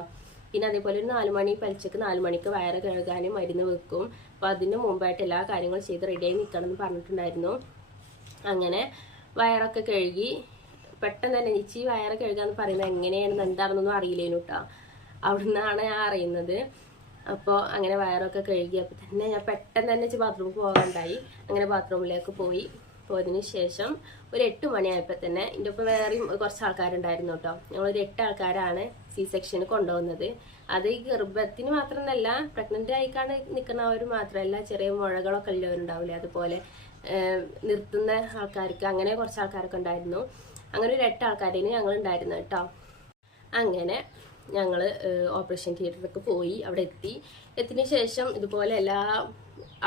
പിന്നെ അതേപോലെ ഒരു 4 മണി പലിച്ചക്ക് 4 മണിക്ക് വയറ് കഴുകാനും മരുന്ന് വെക്കും. അപ്പോൾ അതിന് മുമ്പായിട്ട് എല്ലാ കാര്യങ്ങളും ചെയ്ത് റെഡിയായി നിൽക്കണം എന്ന് പറഞ്ഞിട്ടുണ്ടായിരുന്നു. അങ്ങനെ വയറൊക്കെ കഴുകി പെട്ടെന്ന് തന്നെ നിച്ചി വയറ് കഴുകാന്ന് പറയുന്നത് എങ്ങനെയാണെന്ന് എന്താണെന്നൊന്നും അറിയില്ലേനു കേട്ടോ. അവിടെ നിന്നാണ് ഞാൻ അറിയുന്നത്. അപ്പോൾ അങ്ങനെ വയറൊക്കെ കഴുകി അപ്പോൾ തന്നെ ഞാൻ പെട്ടെന്ന് തന്നെ ബാത്റൂമിൽ പോകാനുണ്ടായി. അങ്ങനെ ബാത്റൂമിലേക്ക് പോയതിന് ശേഷം ഒരു 8 മണിയായപ്പോൾ തന്നെ എൻ്റെ ഒപ്പം വേറെയും കുറച്ച് ആൾക്കാരുണ്ടായിരുന്നു കേട്ടോ. ഞങ്ങളൊരു 8 ആൾക്കാരാണ് C-സെക്ഷന് കൊണ്ടുപോകുന്നത്. അത് ഈ ഗർഭത്തിന് മാത്രമല്ല, പ്രഗ്നൻ്റ് ആയിക്കാണ്ട് നിൽക്കുന്നവർ മാത്രമല്ല, ചെറിയ മുഴകളൊക്കെ ഉള്ളവരുണ്ടാവില്ലേ, അതുപോലെ നിർത്തുന്ന ആൾക്കാർക്ക് അങ്ങനെ കുറച്ച് ആൾക്കാരൊക്കെ ഉണ്ടായിരുന്നു. അങ്ങനെ ഒരു 8 ആൾക്കാരേന് ഞങ്ങൾ ഉണ്ടായിരുന്നു കേട്ടോ. അങ്ങനെ ഞങ്ങൾ ഓപ്പറേഷൻ തിയേറ്ററിലേക്ക് പോയി. അവിടെ എത്തിയതിന് ശേഷം ഇതുപോലെ എല്ലാ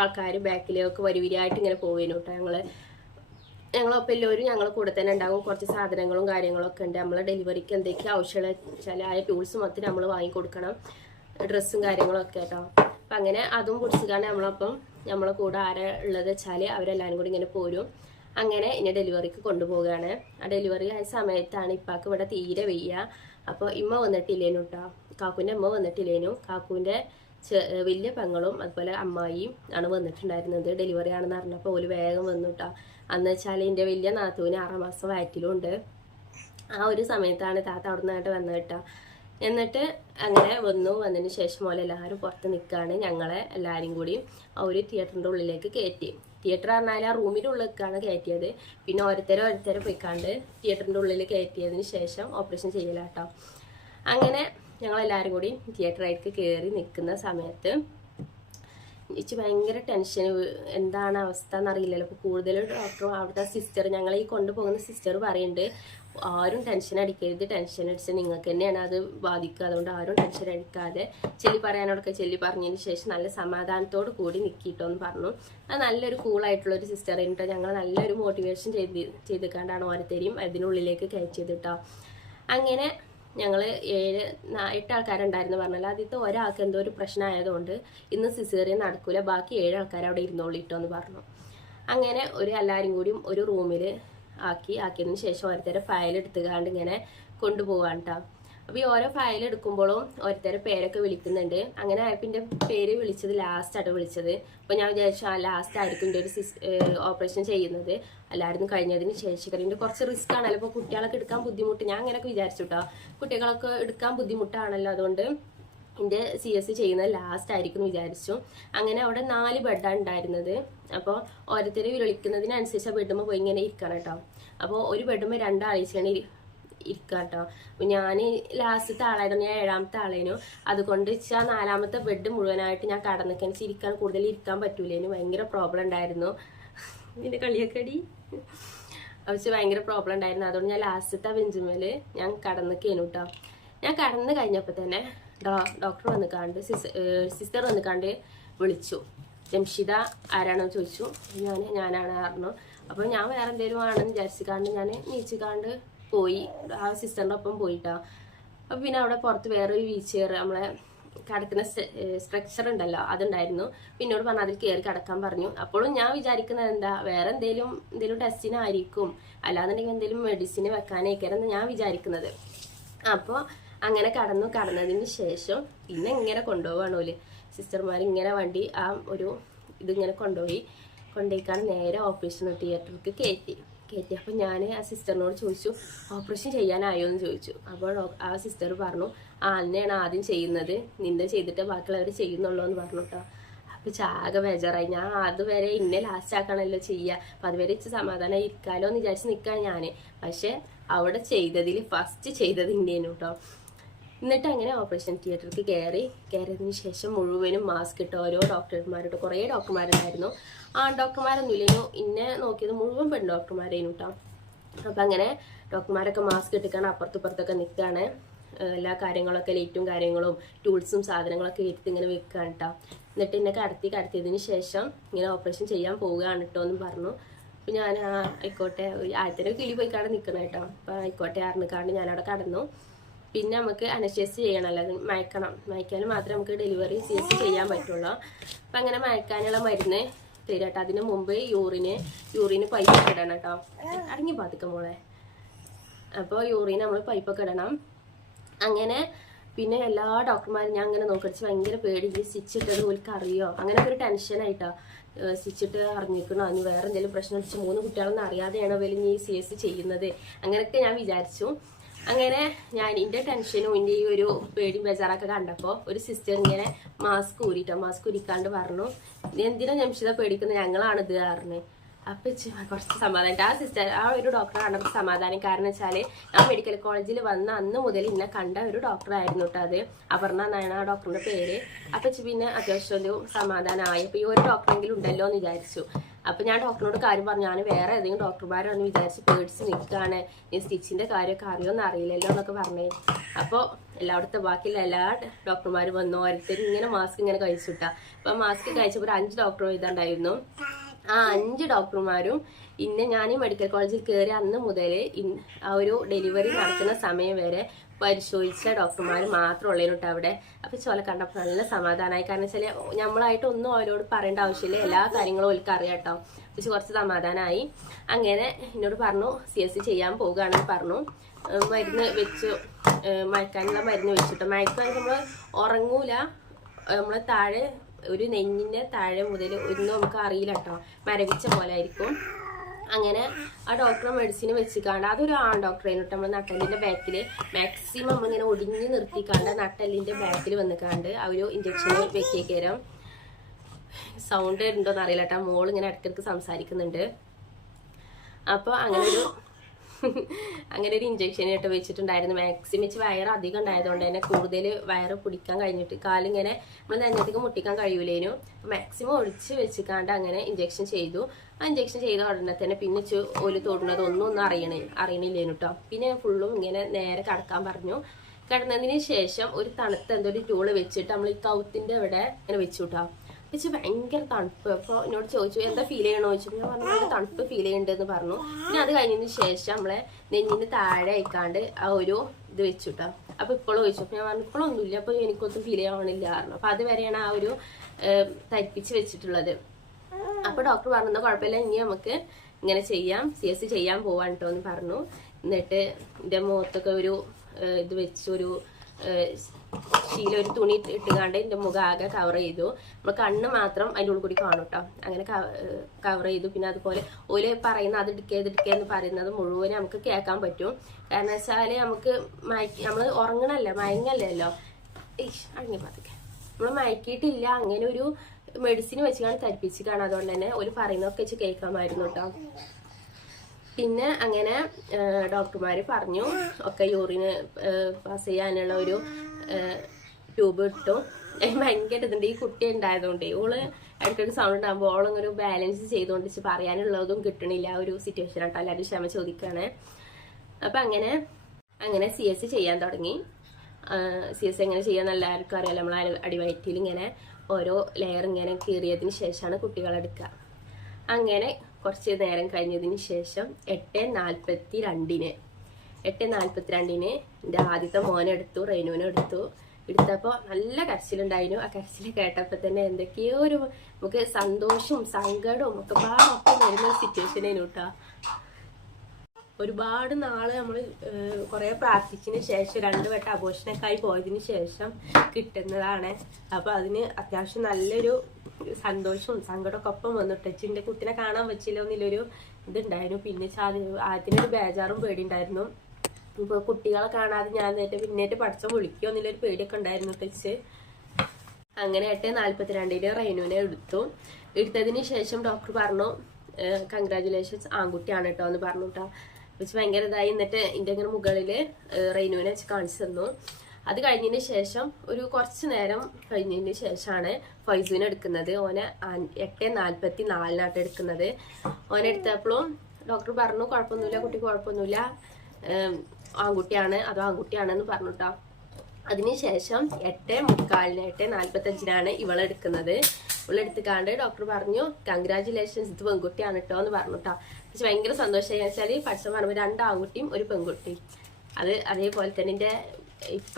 ആൾക്കാരും ബാക്കിലേക്ക് വരിവരിയായിട്ട് ഇങ്ങനെ പോവുകയാണ് കേട്ടോ. ഞങ്ങളൊപ്പം എല്ലാവരും ഞങ്ങൾ കൂടെ തന്നെ ഉണ്ടാകും. കുറച്ച് സാധനങ്ങളും കാര്യങ്ങളൊക്കെ ഉണ്ട്. നമ്മളെ ഡെലിവറിക്ക് എന്തൊക്കെ ആവശ്യമുള്ള വെച്ചാൽ ആ ടൂൾസ് മൊത്തം നമ്മൾ വാങ്ങിക്കൊടുക്കണം, ഡ്രസ്സും കാര്യങ്ങളൊക്കെ കേട്ടോ. അപ്പം അങ്ങനെ അതും കുടിച്ചിട്ടാണ് നമ്മളെ കൂടെ ആരാ ഉള്ളത് വെച്ചാൽ അവരെല്ലാവരും കൂടി ഇങ്ങനെ പോരും. അങ്ങനെ ഇനി ഡെലിവറിക്ക് കൊണ്ടുപോവുകയാണ്. ആ ഡെലിവറി ആയ സമയത്താണ് ഇപ്പാക്ക് ഇവിടെ തീരെ വയ്യ. അപ്പോൾ ഇമ്മ വന്നിട്ടില്ലേനു കേട്ടോ. കാക്കുവിൻ്റെ അമ്മ വന്നിട്ടില്ലേനു. കാക്കുവിൻ്റെ വലിയ പെങ്ങളും അതുപോലെ അമ്മായിയും ആണ് വന്നിട്ടുണ്ടായിരുന്നത്. ഡെലിവറി ആണെന്ന് പറഞ്ഞപ്പോൾ ഓല് വേഗം വന്നു കേട്ടോ. അന്ന് വെച്ചാൽ എൻ്റെ വലിയ നാത്തൂന് 6 മാസം വയറ്റിലുണ്ട്. ആ ഒരു സമയത്താണ് താത്ത അവിടെ നിന്നായിട്ട് വന്നത് കേട്ടോ. എന്നിട്ട് അങ്ങനെ വന്നതിന് ശേഷം പോലെ എല്ലാവരും പുറത്ത് നിൽക്കുകയാണ്. ഞങ്ങളെ എല്ലാവരും കൂടി ആ ഒരു തിയേറ്ററിൻ്റെ ഉള്ളിലേക്ക് കയറ്റി. തിയേറ്റർ പറഞ്ഞാൽ ആ റൂമിൻ്റെ ഉള്ളിലേക്കാണ് കയറ്റിയത്. പിന്നെ ഓരോരുത്തരെ പോയിക്കാണ്ട് തിയേറ്ററിൻ്റെ ഉള്ളിൽ കയറ്റിയതിന് ശേഷം ഓപ്പറേഷൻ ചെയ്യലാട്ടോ. അങ്ങനെ ഞങ്ങളെല്ലാവരും കൂടി തിയേറ്ററിലേക്ക് കയറി നിൽക്കുന്ന സമയത്ത് എനിക്ക് ഭയങ്കര ടെൻഷൻ. എന്താണ് അവസ്ഥ എന്നറിയില്ലല്ലോ. അപ്പോൾ കൂടുതൽ ഡോക്ടറും അവിടുത്തെ സിസ്റ്റർ, ഞങ്ങൾ ഈ കൊണ്ടുപോകുന്ന സിസ്റ്റർ പറയുന്നുണ്ട്, ആരും ടെൻഷൻ അടിക്കരുത്, ടെൻഷൻ അടിച്ച് നിങ്ങൾക്ക് തന്നെയാണ് അത് ബാധിക്കുക, അതുകൊണ്ട് ആരും ടെൻഷൻ അടിക്കാതെ പറയാനോടൊക്കെ പറഞ്ഞതിന് ശേഷം നല്ല സമാധാനത്തോട് കൂടി നിൽക്കിയിട്ടോന്ന് പറഞ്ഞു. അത് നല്ലൊരു കൂളായിട്ടുള്ളൊരു സിസ്റ്റർ കേട്ടോ. ഞങ്ങൾ നല്ലൊരു മോട്ടിവേഷൻ ചെയ്തിട്ടാണ് ഓരോരുത്തരെയും അതിനുള്ളിലേക്ക് കയറ്റിയത് കേട്ടോ. അങ്ങനെ ഞങ്ങൾ 8 ആൾക്കാരുണ്ടായിരുന്നു പറഞ്ഞാൽ ആദ്യത്തെ ഒരാൾക്ക് എന്തോ ഒരു പ്രശ്നമായതുകൊണ്ട് ഇന്ന് സിസേറിയൻ നടക്കൂല, ബാക്കി 7 ആൾക്കാർ അവിടെ ഇരുന്നോളിട്ടോന്ന് പറഞ്ഞു. അങ്ങനെ എല്ലാവരും കൂടിയും ഒരു റൂമിൽ ആക്കിയതിന് ശേഷം ഓരോരുത്തരെ ഫയൽ എടുത്തുകാണ്ട് ഇങ്ങനെ കൊണ്ടുപോകാൻ കേട്ടോ. അപ്പോൾ ഈ ഓരോ ഫയൽ എടുക്കുമ്പോഴും ഓരോരുത്തരുടെ പേരൊക്കെ വിളിക്കുന്നുണ്ട്. അങ്ങനെ ആയപ്പോൾ എൻ്റെ പേര് വിളിച്ചത് ലാസ്റ്റായിട്ട് വിളിച്ചത്. അപ്പോൾ ഞാൻ വിചാരിച്ചു ലാസ്റ്റ് ആയിരിക്കും എൻ്റെ ഒരു ഓപ്പറേഷൻ ചെയ്യുന്നത്, എല്ലാവരും കഴിഞ്ഞതിന് ശേഷം. ഇതിൻ്റെ കുറച്ച് റിസ്ക് ആണല്ലോ, അപ്പോൾ കുട്ടികളൊക്കെ എടുക്കാൻ ബുദ്ധിമുട്ട്, ഞാൻ അങ്ങനെയൊക്കെ വിചാരിച്ചു കേട്ടോ. കുട്ടികളൊക്കെ എടുക്കാൻ ബുദ്ധിമുട്ടാണല്ലോ, അതുകൊണ്ട് എൻ്റെ CS ചെയ്യുന്നത് ലാസ്റ്റ് ആയിരിക്കും എന്ന് വിചാരിച്ചു. അങ്ങനെ അവിടെ 4 ബെഡാണ് ഉണ്ടായിരുന്നത്. അപ്പോൾ ഓരോരുത്തർ വിളിക്കുന്നതിനനുസരിച്ച് ആ ബെഡുമ്പോൾ പോയി ഇങ്ങനെ ഇരിക്കണം കേട്ടോ. അപ്പോൾ ഒരു ബെഡുമ്പോൾ 2 ആഴ്ചയാണ് ഇരിക്കുക കേട്ടോ. അപ്പോൾ ഞാൻ ലാസ്റ്റത്തെ ആളായിരുന്നു, ഞാൻ 7ാമത്തെ ആളേനു. അതുകൊണ്ട് വെച്ചാൽ 4ാമത്തെ ബെഡ് മുഴുവനായിട്ട് ഞാൻ കടന്നൊക്കെ എനിക്ക് കൂടുതൽ ഇരിക്കാൻ പറ്റൂലേനു, ഭയങ്കര പ്രോബ്ലം ഉണ്ടായിരുന്നു. ഇതിൻ്റെ കളിയൊക്കെടി പക്ഷെ ഭയങ്കര പ്രോബ്ലം ഉണ്ടായിരുന്നു. അതുകൊണ്ട് ഞാൻ ലാസ്റ്റത്തെ ബെഞ്ചുമേൽ ഞാൻ കടന്നൊക്കെയായിരുന്നു കേട്ടോ. ഞാൻ കടന്നു കഴിഞ്ഞപ്പോൾ തന്നെ ഡോക്ടർ വന്നിക്കാണ്ട് സിസ്റ്റർ വന്നിക്കാണ്ട് വിളിച്ചു. ജംഷിദ ആരാണോ ചോദിച്ചു. ഞാനാണ് പറഞ്ഞു. അപ്പോൾ ഞാൻ വേറെ എന്തെങ്കിലും ആണെന്ന് വിചാരിച്ചിക്കാണ്ട് ഞാൻ നീച്ചിക്കാണ്ട് പോയി, ആ സിസ്റ്ററിൻ്റെ ഒപ്പം പോയിട്ടാ. അപ്പോൾ പിന്നെ അവിടെ പുറത്ത് വേറൊരു വീൽചെയർ നമ്മളെ കിടക്കുന്ന സ്ട്രക്ചർ ഉണ്ടല്ലോ അതുണ്ടായിരുന്നു. പിന്നോട് പറഞ്ഞു അതിൽ കയറി കിടക്കാൻ പറഞ്ഞു. അപ്പോഴും ഞാൻ വിചാരിക്കുന്നത് എന്താ, വേറെ എന്തെങ്കിലും ടെസ്റ്റിനായിരിക്കും, അല്ലാന്നുണ്ടെങ്കിൽ എന്തെങ്കിലും മെഡിസിന് വെക്കാനേക്കാരെന്ന് ഞാൻ വിചാരിക്കുന്നത്. അപ്പോൾ അങ്ങനെ കടന്നതിന് ശേഷം പിന്നെ ഇങ്ങനെ കൊണ്ടുപോവാണ് ഓല് സിസ്റ്റർമാർ, ഇങ്ങനെ വണ്ടി ആ ഒരു ഇതിങ്ങനെ കൊണ്ടുപോയിക്കാണ് നേരെ ഓപ്പറേഷൻ തിയേറ്ററിലേക്ക് കയറ്റി. അപ്പോൾ ഞാൻ ആ സിസ്റ്ററിനോട് ചോദിച്ചു ഓപ്പറേഷൻ ചെയ്യാനായോ എന്ന് ചോദിച്ചു. അപ്പോൾ ആ സിസ്റ്റർ പറഞ്ഞു അന്നെയാണ് ആദ്യം ചെയ്യുന്നത്, നിന്നെ ചെയ്തിട്ട് ബാക്കിയുള്ളവർ ചെയ്യുന്നുള്ളൂ എന്ന് പറഞ്ഞു കേട്ടോ. അപ്പോൾ ചാകെ ബേജാറായി. ഞാൻ അതുവരെ ഇന്നെ ലാസ്റ്റ് ആക്കണമല്ലോ ചെയ്യുക, അപ്പോൾ അതുവരെ ഇച്ച് സമാധാനം ഇരിക്കാലോ എന്ന് വിചാരിച്ച് നിൽക്കാൻ ഞാൻ. പക്ഷെ അവിടെ ഫസ്റ്റ് ചെയ്തത് ഇന്നേനു കേട്ടോ. എന്നിട്ട് അങ്ങനെ ഓപ്പറേഷൻ തിയേറ്ററിലേക്ക് കയറിയതിന് ശേഷം മുഴുവനും മാസ്ക് ഇട്ട് ഓരോ ഡോക്ടർമാരോട്ട് കുറേ ഡോക്ടർമാരുണ്ടായിരുന്നു. ഡോക്ടർമാരൊന്നുമില്ലേനു, ഇന്നെ നോക്കിയത് മുഴുവൻ പെൺ ഡോക്ടർമാരേനു കേട്ടോ. അപ്പം അങ്ങനെ ഡോക്ടർമാരൊക്കെ മാസ്ക് ഇട്ടിക്കാണ് അപ്പുറത്തുപ്പുറത്തൊക്കെ നിൽക്കുകയാണ്. എല്ലാ കാര്യങ്ങളൊക്കെ ലൈറ്റും കാര്യങ്ങളും ടൂൾസും സാധനങ്ങളൊക്കെ എടുത്ത് ഇങ്ങനെ വെക്കുകയാണ് കേട്ടോ. എന്നിട്ട് എന്നെ കടത്തിയതിന് ശേഷം ഇങ്ങനെ ഓപ്പറേഷൻ ചെയ്യാൻ പോവുകയാണ് കേട്ടോ എന്ന് പറഞ്ഞു. അപ്പം ഞാൻ ആയിക്കോട്ടെ, ആദ്യത്തെ കിളി പോയിക്കാണ്ട് നിൽക്കണം കേട്ടോ. അപ്പം ആയിക്കോട്ടെ അറിഞ്ഞിക്കാണ്ട് ഞാനവിടെ കടന്നു. പിന്നെ നമുക്ക് അനസ്തേഷ്യ ചെയ്യണമല്ലോ, മയക്കാനും മാത്രമേ നമുക്ക് ഡെലിവറി CS ചെയ്യാൻ പറ്റുള്ളൂ. അപ്പം അങ്ങനെ മയക്കാനുള്ള മരുന്ന് തരാം കേട്ടോ. അതിന് മുമ്പ് യൂറിന് പൈപ്പൊക്കെ ഇടണം കേട്ടോ. അടങ്ങി പാത്തിക്ക മോളെ. അപ്പോൾ യൂറിന് നമ്മൾ പൈപ്പൊക്കെ ഇടണം. അങ്ങനെ പിന്നെ എല്ലാ ഡോക്ടർമാരും ഞാൻ അങ്ങനെ നോക്കിച്ച് ഭയങ്കര പേടി, സ്റ്റിച്ച് ഇട്ടത് ഓൽക്ക് അറിയോ, അങ്ങനെ ഒരു ടെൻഷനായിട്ടോ. സ്റ്റിച്ചിട്ട് അറിഞ്ഞിരിക്കണോ, അന്ന് വേറെ എന്തെങ്കിലും പ്രശ്നം വെച്ച് 3 കുട്ടികളൊന്നും അറിയാതെയാണോ വലിയ ഈ CS ചെയ്യുന്നത്, അങ്ങനെയൊക്കെ ഞാൻ വിചാരിച്ചു. അങ്ങനെ ഞാൻ എൻ്റെ ടെൻഷനും എൻ്റെ ഈ ഒരു പേടിയും ബേജാറൊക്കെ കണ്ടപ്പോൾ ഒരു സിസ്റ്റർ ഇങ്ങനെ മാസ്ക് ഊരിക്കാണ്ട് പറഞ്ഞു എന്തിനാ ജംഷിദ പേടിക്കുന്നത്, ഞങ്ങളാണിത് പറഞ്ഞു. അപ്പം കുറച്ച് സമാധാനം. ആ സിസ്റ്റർ ആ ഒരു ഡോക്ടറെ കണ്ടപ്പോൾ സമാധാനം. കാരണം വെച്ചാൽ ഞാൻ മെഡിക്കൽ കോളേജിൽ വന്ന അന്ന് മുതൽ ഇന്നെ കണ്ട ഒരു ഡോക്ടറായിരുന്നു കേട്ടോ. അത് അപർണ എന്നാണ് ആ ഡോക്ടറിൻ്റെ പേര്. അപ്പം പിന്നെ അത്യാവശ്യം ഒരു സമാധാനമായി. അപ്പോൾ ഈ ഒരു ഡോക്ടറെങ്കിലും ഉണ്ടല്ലോ എന്ന് വിചാരിച്ചു. അപ്പം ഞാൻ ഡോക്ടറിനോട് കാര്യം പറഞ്ഞു, ഞാൻ വേറെ ഏതെങ്കിലും ഡോക്ടർമാരാണെന്ന് വിചാരിച്ച് പേടിച്ച് നിൽക്കുകയാണ്, ഈ സ്റ്റിച്ചിൻ്റെ കാര്യമൊക്കെ അറിയുമെന്ന് അറിയില്ലല്ലോ എന്നൊക്കെ പറഞ്ഞേ. അപ്പോൾ എല്ലായിടത്തും ബാക്കിയുള്ള എല്ലാ ഡോക്ടർമാരും വന്നു, ഓരോരുത്തരും ഇങ്ങനെ മാസ്ക് ഇങ്ങനെ കഴിച്ചു കിട്ടാം. അപ്പം മാസ്ക് കഴിച്ചപ്പോൾ 5 ഡോക്ടർ എഴുതാണ്ടായിരുന്നു. ആ 5 ഡോക്ടർമാരും ഞാൻ ഈ മെഡിക്കൽ കോളേജിൽ കയറി അന്ന് മുതൽ ആ ഒരു ഡെലിവറി നടക്കുന്ന സമയം വരെ പരിശോധിച്ച ഡോക്ടർമാർ മാത്രം ഉള്ളതിന് കേട്ടോ അവിടെ. അപ്പം ചോല കണ്ടപ്പോൾ നല്ല സമാധാനമായി. കാരണം വെച്ചാൽ നമ്മളായിട്ടൊന്നും അവരോട് പറയേണ്ട ആവശ്യമില്ല, എല്ലാ കാര്യങ്ങളും അവർക്ക് അറിയാം കേട്ടോ. പക്ഷെ കുറച്ച് സമാധാനമായി. അങ്ങനെ എന്നോട് പറഞ്ഞു CS ചെയ്യാൻ പോവുകയാണെന്ന് പറഞ്ഞു. മരുന്ന് വെച്ചു, മയക്കാനുള്ള മരുന്ന് വെച്ചിട്ടോ. മയക്കാൻ നമ്മൾ ഉറങ്ങൂല, നമ്മൾ താഴെ ഒരു നെഞ്ഞിൻ്റെ താഴെ മുതൽ ഒന്നും നമുക്ക് അറിയില്ല കേട്ടോ, മരവിച്ച പോലെ ആയിരിക്കും. അങ്ങനെ ആ ഡോക്ടറെ മെഡിസിൻ വെച്ചിക്കാണ്ട് അതൊരു ഡോക്ടറായിരുന്നു കേട്ടോ. നമ്മൾ നട്ടലിൻ്റെ ബാക്കിൽ മാക്സിമം നമ്മളിങ്ങനെ ഒടിഞ്ഞ് നിർത്തിക്കാണ്ട് നട്ടലിൻ്റെ ബാക്കിൽ വന്നിക്കാണ്ട് ആ ഒരു ഇഞ്ചക്ഷൻ വെക്കേരം. സൗണ്ട് ഉണ്ടോയെന്ന് അറിയില്ല കേട്ടോ, മോളിങ്ങനെ ഇടയ്ക്കിടയ്ക്ക് സംസാരിക്കുന്നുണ്ട്. അപ്പോൾ അങ്ങനെ ഒരു ഇഞ്ചക്ഷൻ ഇട്ട് വെച്ചിട്ടുണ്ടായിരുന്നു. മാക്സിമം വയറ് അധികം ഉണ്ടായതുകൊണ്ട് തന്നെ കൂടുതൽ വയറ് പിടിക്കാൻ കഴിഞ്ഞിട്ട് കാലിങ്ങനെ നമ്മൾ നെഞ്ഞത്തേക്ക് മുട്ടിക്കാൻ കഴിയൂലേനു. മാക്സിമം ഒഴിച്ച് വെച്ചിക്കാണ്ട് അങ്ങനെ ഇഞ്ചക്ഷൻ ചെയ്തു. ആ ഇഞ്ചക്ഷൻ ചെയ്ത ഉടനെ തന്നെ പിന്നെ ഓല് തൊടുന്നത് ഒന്നും അറിയണില്ലേനു കേട്ടോ. പിന്നെ ഫുള്ളും ഇങ്ങനെ നേരെ കിടക്കാൻ പറഞ്ഞു. കിടന്നതിന് ശേഷം ഒരു തണുത്ത ഒരു ടൂള് വെച്ചിട്ട് നമ്മൾ ഈ കൗത്തിൻ്റെ ഇവിടെ ഇങ്ങനെ വെച്ചു കേട്ടോ. വെച്ച് ഭയങ്കര തണുപ്പ്. അപ്പോൾ എന്നോട് ചോദിച്ചു എന്താ ഫീൽ ചെയ്യണോ ചോദിച്ചു. ഞാൻ പറഞ്ഞു തണുപ്പ് ഫീൽ ചെയ്യുന്നുണ്ടെന്ന് പറഞ്ഞു. പിന്നെ അത് കഴിഞ്ഞതിന് ശേഷം നമ്മളെ നെഞ്ഞിന് താഴെ അയക്കാണ്ട് ആ ഒരു ഇത് വെച്ചു കേട്ടോ. അപ്പോൾ ഇപ്പോഴും ചോദിച്ചു. അപ്പോൾ ഞാൻ പറഞ്ഞു ഇപ്പോഴൊന്നുമില്ല, അപ്പോൾ എനിക്കൊന്നും ഫീൽ ചെയ്യാനില്ല പറഞ്ഞു. അപ്പോൾ അതുവരെയാണ് ആ ഒരു തരിപ്പിച്ച് വെച്ചിട്ടുള്ളത്. അപ്പോൾ ഡോക്ടർ പറഞ്ഞു കുഴപ്പമില്ല, ഇനി നമുക്ക് ഇങ്ങനെ ചെയ്യാം, CS ചെയ്യാൻ പോവാൻ കേട്ടോ എന്ന് പറഞ്ഞു. എന്നിട്ട് എൻ്റെ മുഖത്തൊക്കെ ഒരു ഇത് വെച്ച് ഒരു ശീല ഒരു തുണി ഇട്ടുകാണ്ട് എൻ്റെ മുഖം ആകെ കവർ ചെയ്തു. നമ്മൾ കണ്ണ് മാത്രം അതിൻ്റെ ഉള്ളിൽ കൂടി കാണും കേട്ടോ. അങ്ങനെ കവർ ചെയ്തു. പിന്നെ അതുപോലെ ഓല് പറയുന്ന അത് എടുക്കുക എന്ന് പറയുന്നത് മുഴുവൻ നമുക്ക് കേൾക്കാൻ പറ്റും. കാരണം വെച്ചാൽ നമുക്ക് നമ്മൾ ഉറങ്ങണല്ലോ, മയങ്ങല്ലല്ലോ. അടങ്ങി പതുക്കെ നമ്മൾ മയക്കിയിട്ടില്ല. അങ്ങനെ ഒരു മെഡിസിൻ വെച്ചാണ് തരിപ്പിച്ചിട്ടാണ്. അതുകൊണ്ട് തന്നെ ഒരു പറയുന്നതൊക്കെ വെച്ച് കേൾക്കാമായിരുന്നു കേട്ടോ. പിന്നെ അങ്ങനെ ഡോക്ടർമാർ പറഞ്ഞു ഒക്കെ യൂറിന് പാസ് ചെയ്യാനുള്ള ഒരു ട്യൂബ് ഇട്ടു. ഭയങ്കര ഇതുണ്ട്. ഈ കുട്ടി ഉണ്ടായതുകൊണ്ട് ഓള് ഇടയ്ക്കിടയ്ക്ക് സൗണ്ട് ഉണ്ടാകുമ്പോൾ ഓളൊരു ബാലൻസ് ചെയ്തുകൊണ്ട് പറയാനുള്ളതും കിട്ടണില്ല. ഒരു സിറ്റുവേഷൻ ആട്ടോ. എല്ലാവരും ക്ഷമ ചോദിക്കുകയാണ്. അപ്പം അങ്ങനെ CS ചെയ്യാൻ തുടങ്ങി. CS എങ്ങനെ ചെയ്യാൻ എല്ലാവർക്കും അറിയാലോ. നമ്മൾ അടിവയറ്റിൽ ഇങ്ങനെ ഓരോ ലെയർ ഇങ്ങനെ കീറിയതിന് ശേഷമാണ് കുട്ടികളെടുക്കുക. അങ്ങനെ കുറച്ച് നേരം കഴിഞ്ഞതിന് ശേഷം 8:42 എൻ്റെ ആദ്യത്തെ മോനെ എടുത്തു, റെയ്നുവിനെ എടുത്തപ്പോൾ നല്ല കരച്ചിലുണ്ടായിരുന്നു. ആ കരച്ചിൽ കേട്ടപ്പോൾ തന്നെ എന്തൊക്കെയോ ഒരു നമുക്ക് സന്തോഷവും സങ്കടവും ഒക്കെ പാടൊക്കെ വരുന്ന സിറ്റുവേഷനേനു കേട്ടോ. ഒരുപാട് നാള് നമ്മൾ കുറെ പ്രാർത്ഥിച്ചതിന് ശേഷം 2 വട്ടം അബോഷനൊക്കെ ആയി പോയതിന് ശേഷം കിട്ടുന്നതാണ്. അപ്പൊ അതിന് അത്യാവശ്യം നല്ലൊരു സന്തോഷവും സങ്കടമൊക്കെ ഒപ്പം വന്നിട്ട് എന്റെ കുട്ടിനെ കാണാൻ പറ്റില്ല എന്നുള്ളൊരു ഇതുണ്ടായിരുന്നു. പിന്നെ അതിനൊരു ബേജാറും പേടിയുണ്ടായിരുന്നു. ഇപ്പൊ കുട്ടികളെ കാണാതെ ഞാൻ പിന്നേറ്റ് പഠിച്ച വിളിക്കോ എന്നുള്ളൊരു പേടിയൊക്കെ ഉണ്ടായിരുന്നു ടച്ച്. അങ്ങനെ 8:42 റൈനുവിനെ എടുത്തതിന് ശേഷം ഡോക്ടർ പറഞ്ഞു കൺഗ്രാജുലേഷൻസ്, ആൺകുട്ടിയാണ് കേട്ടോ എന്ന് പറഞ്ഞു കേട്ടോ. വെച്ച് ഭയങ്കര ഇതായി. എന്നിട്ട് എൻ്റെ ഇങ്ങനെ മുകളില് റെയിനുവിനെ വെച്ച് കാണിച്ചു തന്നു. അത് കഴിഞ്ഞതിന് ശേഷം ഒരു കുറച്ച് നേരം കഴിഞ്ഞതിന് ശേഷമാണ് ഫൈസുവിനെ എടുക്കുന്നത്. ഓനെ 8:44 എടുക്കുന്നത്. ഓനെ എടുത്തപ്പോഴും ഡോക്ടർ പറഞ്ഞു കുഴപ്പമൊന്നുമില്ല, കുട്ടി കുഴപ്പമൊന്നുമില്ല, ആൺകുട്ടിയാണെന്ന് പറഞ്ഞു കേട്ടോ. അതിനുശേഷം 8:45 ഇവളെടുക്കുന്നത്. ഇവളെടുത്തുകാണ്ട് ഡോക്ടർ പറഞ്ഞു കൺഗ്രാജുലേഷൻസ്, ഇത് പെൺകുട്ടിയാണ് കേട്ടോ എന്ന് പറഞ്ഞു കേട്ടോ. പക്ഷെ ഭയങ്കര സന്തോഷമായി. വെച്ചാൽ പഠിച്ച പറയുമ്പോൾ 2 ആൺകുട്ടിയും ഒരു പെൺകുട്ടിയും. അതേപോലെ തന്നെ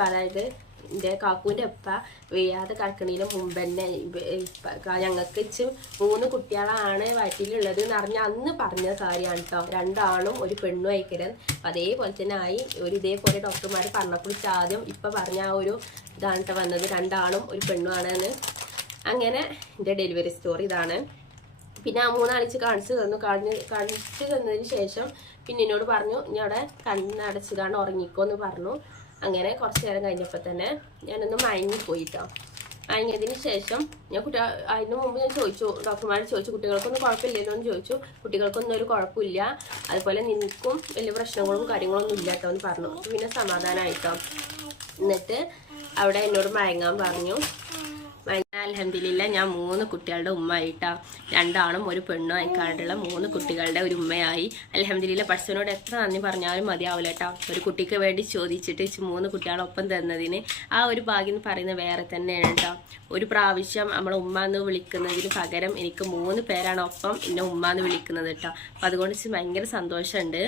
അതായത് എൻ്റെ കാക്കൂൻ്റെ ഉപ്പ വെയ്യാതെ കിടക്കണതിന് മുമ്പ് തന്നെ ഞങ്ങൾക്ക് 3 കുട്ടികളാണ് വയറ്റിലുള്ളത് എന്ന് പറഞ്ഞാൽ അന്ന് പറഞ്ഞ കാര്യമാണ് കേട്ടോ. 2 ആണും ഒരു പെണ്ണും അയക്കരുത്. അതേപോലെ തന്നെ ആയി. ഇതേപോലെ ഡോക്ടർമാർ പറഞ്ഞപ്പോൾ ആദ്യം ഇപ്പം പറഞ്ഞ ആ ഒരു ഇതാണ് കേട്ടോ വന്നത്, 2 ആണും ഒരു പെണ്ണും ആണെന്ന്. അങ്ങനെ എൻ്റെ ഡെലിവറി സ്റ്റോറി ഇതാണ്. പിന്നെ ആ 3 ആഴ്ച കാണിച്ചു തന്നതിന് ശേഷം പിന്നെ എന്നോട് പറഞ്ഞു ഇനി അവിടെ കണ്ണടച്ചുകാണ്ട് ഉറങ്ങിക്കോന്ന് പറഞ്ഞു. അങ്ങനെ കുറച്ച് നേരം കഴിഞ്ഞപ്പോൾ തന്നെ ഞാനൊന്ന് മയങ്ങിപ്പോയി കേട്ടോ. മയങ്ങിയതിന് ശേഷം ഞാൻ അതിന് മുമ്പ് ഞാൻ ഡോക്ടർമാരോട് ചോദിച്ചു കുട്ടികൾക്കൊന്നും കുഴപ്പമില്ലല്ലോ എന്ന് ചോദിച്ചു. കുട്ടികൾക്കൊന്നും ഒരു കുഴപ്പമില്ല, അതുപോലെ നിനക്കും വലിയ പ്രശ്നങ്ങളും കാര്യങ്ങളൊന്നും ഇല്ല കേട്ടോ എന്ന് പറഞ്ഞു. പിന്നെ സമാധാനമായിട്ടോ. എന്നിട്ട് അവിടെ എന്നോട് മയങ്ങാൻ പറഞ്ഞു. അൽഹംദുലില്ലാ ഞാൻ 3 കുട്ടികളുടെ ഉമ്മയായിട്ടാ. 2 ആണും ഒരു പെണ്ണും ആയിക്കാണ്ടുള്ള 3 കുട്ടികളുടെ ഒരു ഉമ്മയായി. അൽഹംദുലില്ലാ പഠിച്ചവനോട് എത്ര നന്ദി പറഞ്ഞാലും മതിയാവില്ല കേട്ടോ. ഒരു കുട്ടിക്ക് വേണ്ടി ചോദിച്ചിട്ട് 3 കുട്ടികളൊപ്പം തന്നതിന് ആ ഒരു ഭാഗ്യം എന്ന് പറയുന്നത് വേറെ തന്നെയാണ് കേട്ടോ. ഒരു പ്രാവശ്യം നമ്മളെ ഉമ്മ എന്ന് വിളിക്കുന്നതിന് പകരം എനിക്ക് 3 പേരാണ് ഒപ്പം എന്നെ ഉമ്മ എന്ന് വിളിക്കുന്നത് കേട്ടോ. അപ്പം അതുകൊണ്ട് ഭയങ്കര സന്തോഷമുണ്ട്.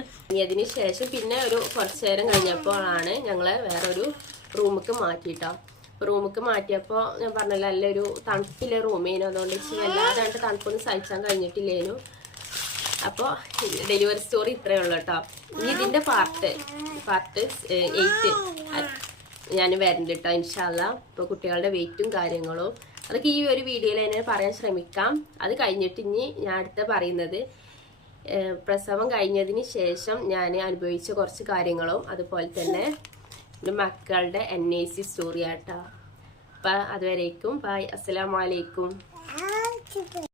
അതിന് ശേഷം പിന്നെ ഒരു കുറച്ച് നേരം കഴിഞ്ഞപ്പോഴാണ് ഞങ്ങളെ വേറൊരു റൂമിലേക്ക് മാറ്റിയിട്ടോ. റൂമിലേക്ക് മാറ്റിയപ്പോൾ ഞാൻ പറഞ്ഞല്ലോ നല്ലൊരു തണുപ്പില്ല റൂമേനു. അതുകൊണ്ട് വല്ലാതെ തണുപ്പൊന്നും സഹിച്ചാൻ കഴിഞ്ഞിട്ടില്ലേനു. അപ്പോൾ ഡെലിവറി സ്റ്റോറി ഇത്രയേ ഉള്ളൂ കേട്ടോ. ഇനി ഇതിൻ്റെ പാർട്ട് 8 ഞാൻ വരുന്നുണ്ട് കേട്ടോ ഇൻഷാല്ലാ. ഇപ്പോൾ കുട്ടികളുടെ വെയിറ്റും കാര്യങ്ങളും അതൊക്കെ ഈ ഒരു വീഡിയോയിൽ തന്നെ പറയാൻ ശ്രമിക്കാം. അത് കഴിഞ്ഞിട്ട് ഇനി ഞാൻ അടുത്ത പറയുന്നത് പ്രസവം കഴിഞ്ഞതിന് ശേഷം ഞാൻ അനുഭവിച്ച കുറച്ച് കാര്യങ്ങളും അതുപോലെ തന്നെ മക്കളുടെ NIC സ്റ്റോറി ആട്ടോ. അപ്പം അതുവരേക്കും ബൈ, അസ്സലാമു അലൈക്കും.